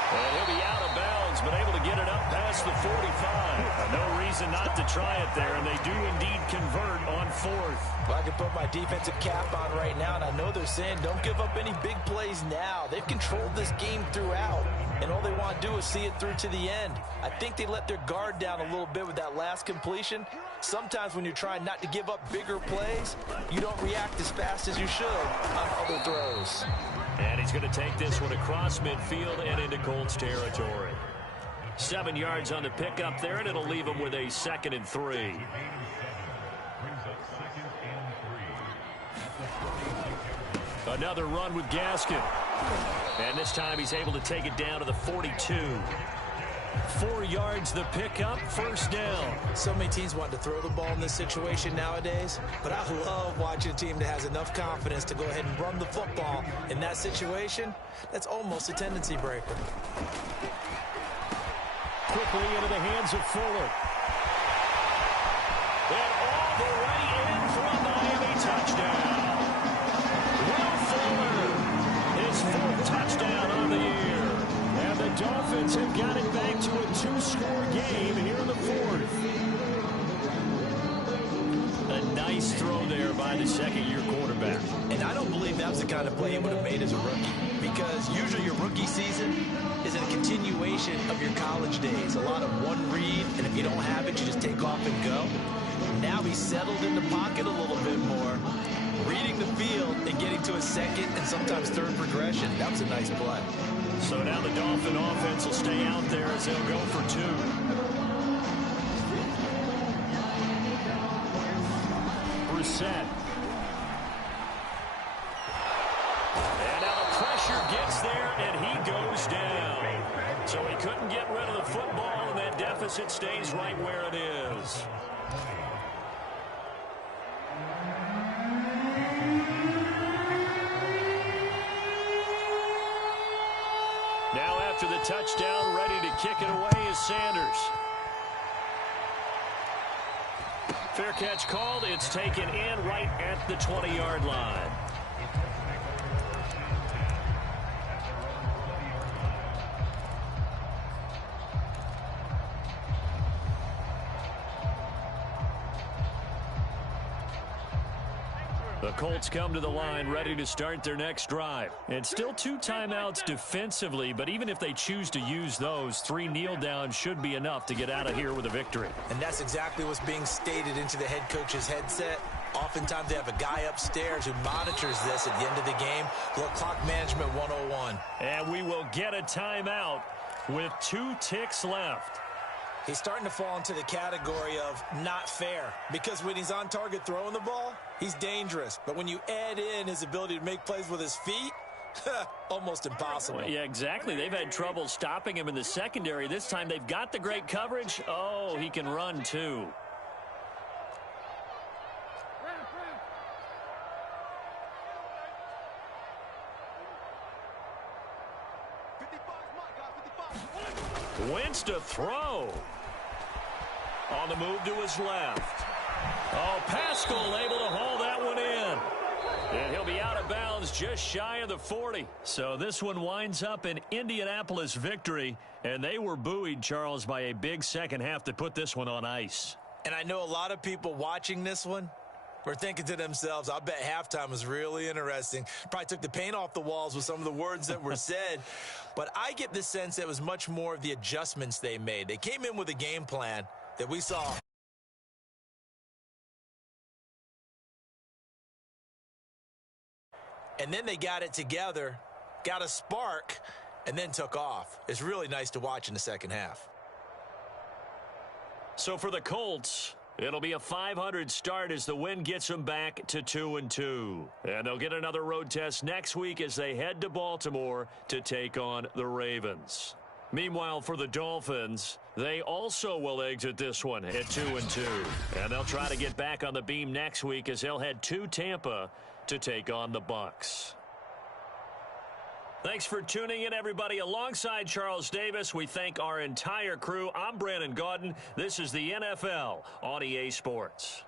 And he'll be out of bounds, but able to get it up past the 45. No reason not to try it there, and they do indeed convert on 4th. Well, I can put my defensive cap on right now, and I know they're saying don't give up any big plays now. They've controlled this game throughout, and all they want to do is see it through to the end. I think they let their guard down a little bit with that last completion. Sometimes when you're trying not to give up bigger plays, you don't react as fast as you should on other throws. And he's going to take this one across midfield and into Colts territory. 7 yards on the pickup there, and it'll leave him with a 2nd and 3. Another run with Gaskin. And this time he's able to take it down to the 42. 4 yards the pickup, 1st down. So many teams want to throw the ball in this situation nowadays, but I love watching a team that has enough confidence to go ahead and run the football. In that situation, that's almost a tendency breaker. Quickly into the hands of Fuller. And all the way in for a Miami touchdown. Will Fuller, his 4th touchdown on the year. And the Dolphins have got it back to a 2-score game here in the 4th. A nice throw there by the 2nd-year quarterback. And I don't believe that was the kind of play he would have made as a rookie, because usually your rookie season is a continuation of your college days. A lot of one read, and if you don't have it, you just take off and go. Now he's settled in the pocket a little bit more, reading the field and getting to a 2nd and sometimes 3rd progression. That was a nice play. So now the Dolphin offense will stay out there as they'll go for 2. set. And now the pressure gets there, and he goes down. So he couldn't get rid of the football, and that deficit stays right where it is. Now after the touchdown, ready to kick it away is Sanders. Fair catch called. It's taken in right at the 20-yard line. The Colts come to the line ready to start their next drive. It's still 2 timeouts defensively, but even if they choose to use those, 3 kneel downs should be enough to get out of here with a victory. And that's exactly what's being stated into the head coach's headset. Oftentimes they have a guy upstairs who monitors this at the end of the game. Little clock management 101. And we will get a timeout with 2 ticks left. He's starting to fall into the category of not fair, because when he's on target throwing the ball, he's dangerous. But when you add in his ability to make plays with his feet, almost impossible. Well, yeah, exactly. They've had trouble stopping him in the secondary. This time they've got the great coverage. Oh, he can run too. Wentz to throw. On the move to his left. Oh, Pascal able to haul that one in. And he'll be out of bounds just shy of the 40. So this one winds up an Indianapolis victory. And they were buoyed, Charles, by a big second half to put this one on ice. And I know a lot of people watching this one were thinking to themselves, I bet halftime was really interesting. Probably took the paint off the walls with some of the words that were said. But I get the sense that it was much more of the adjustments they made. They came in with a game plan that we saw. And then they got it together, got a spark, and then took off. It's really nice to watch in the second half. So for the Colts, it'll be a .500 start as the win gets them back to 2-2. And they'll get another road test next week as they head to Baltimore to take on the Ravens. Meanwhile, for the Dolphins, they also will exit this one at 2-2. And they'll try to get back on the beam next week as they'll head to Tampa to take on the Bucs. Thanks for tuning in, everybody. Alongside Charles Davis, we thank our entire crew. I'm Brandon Gaudin. This is the NFL on EA Sports.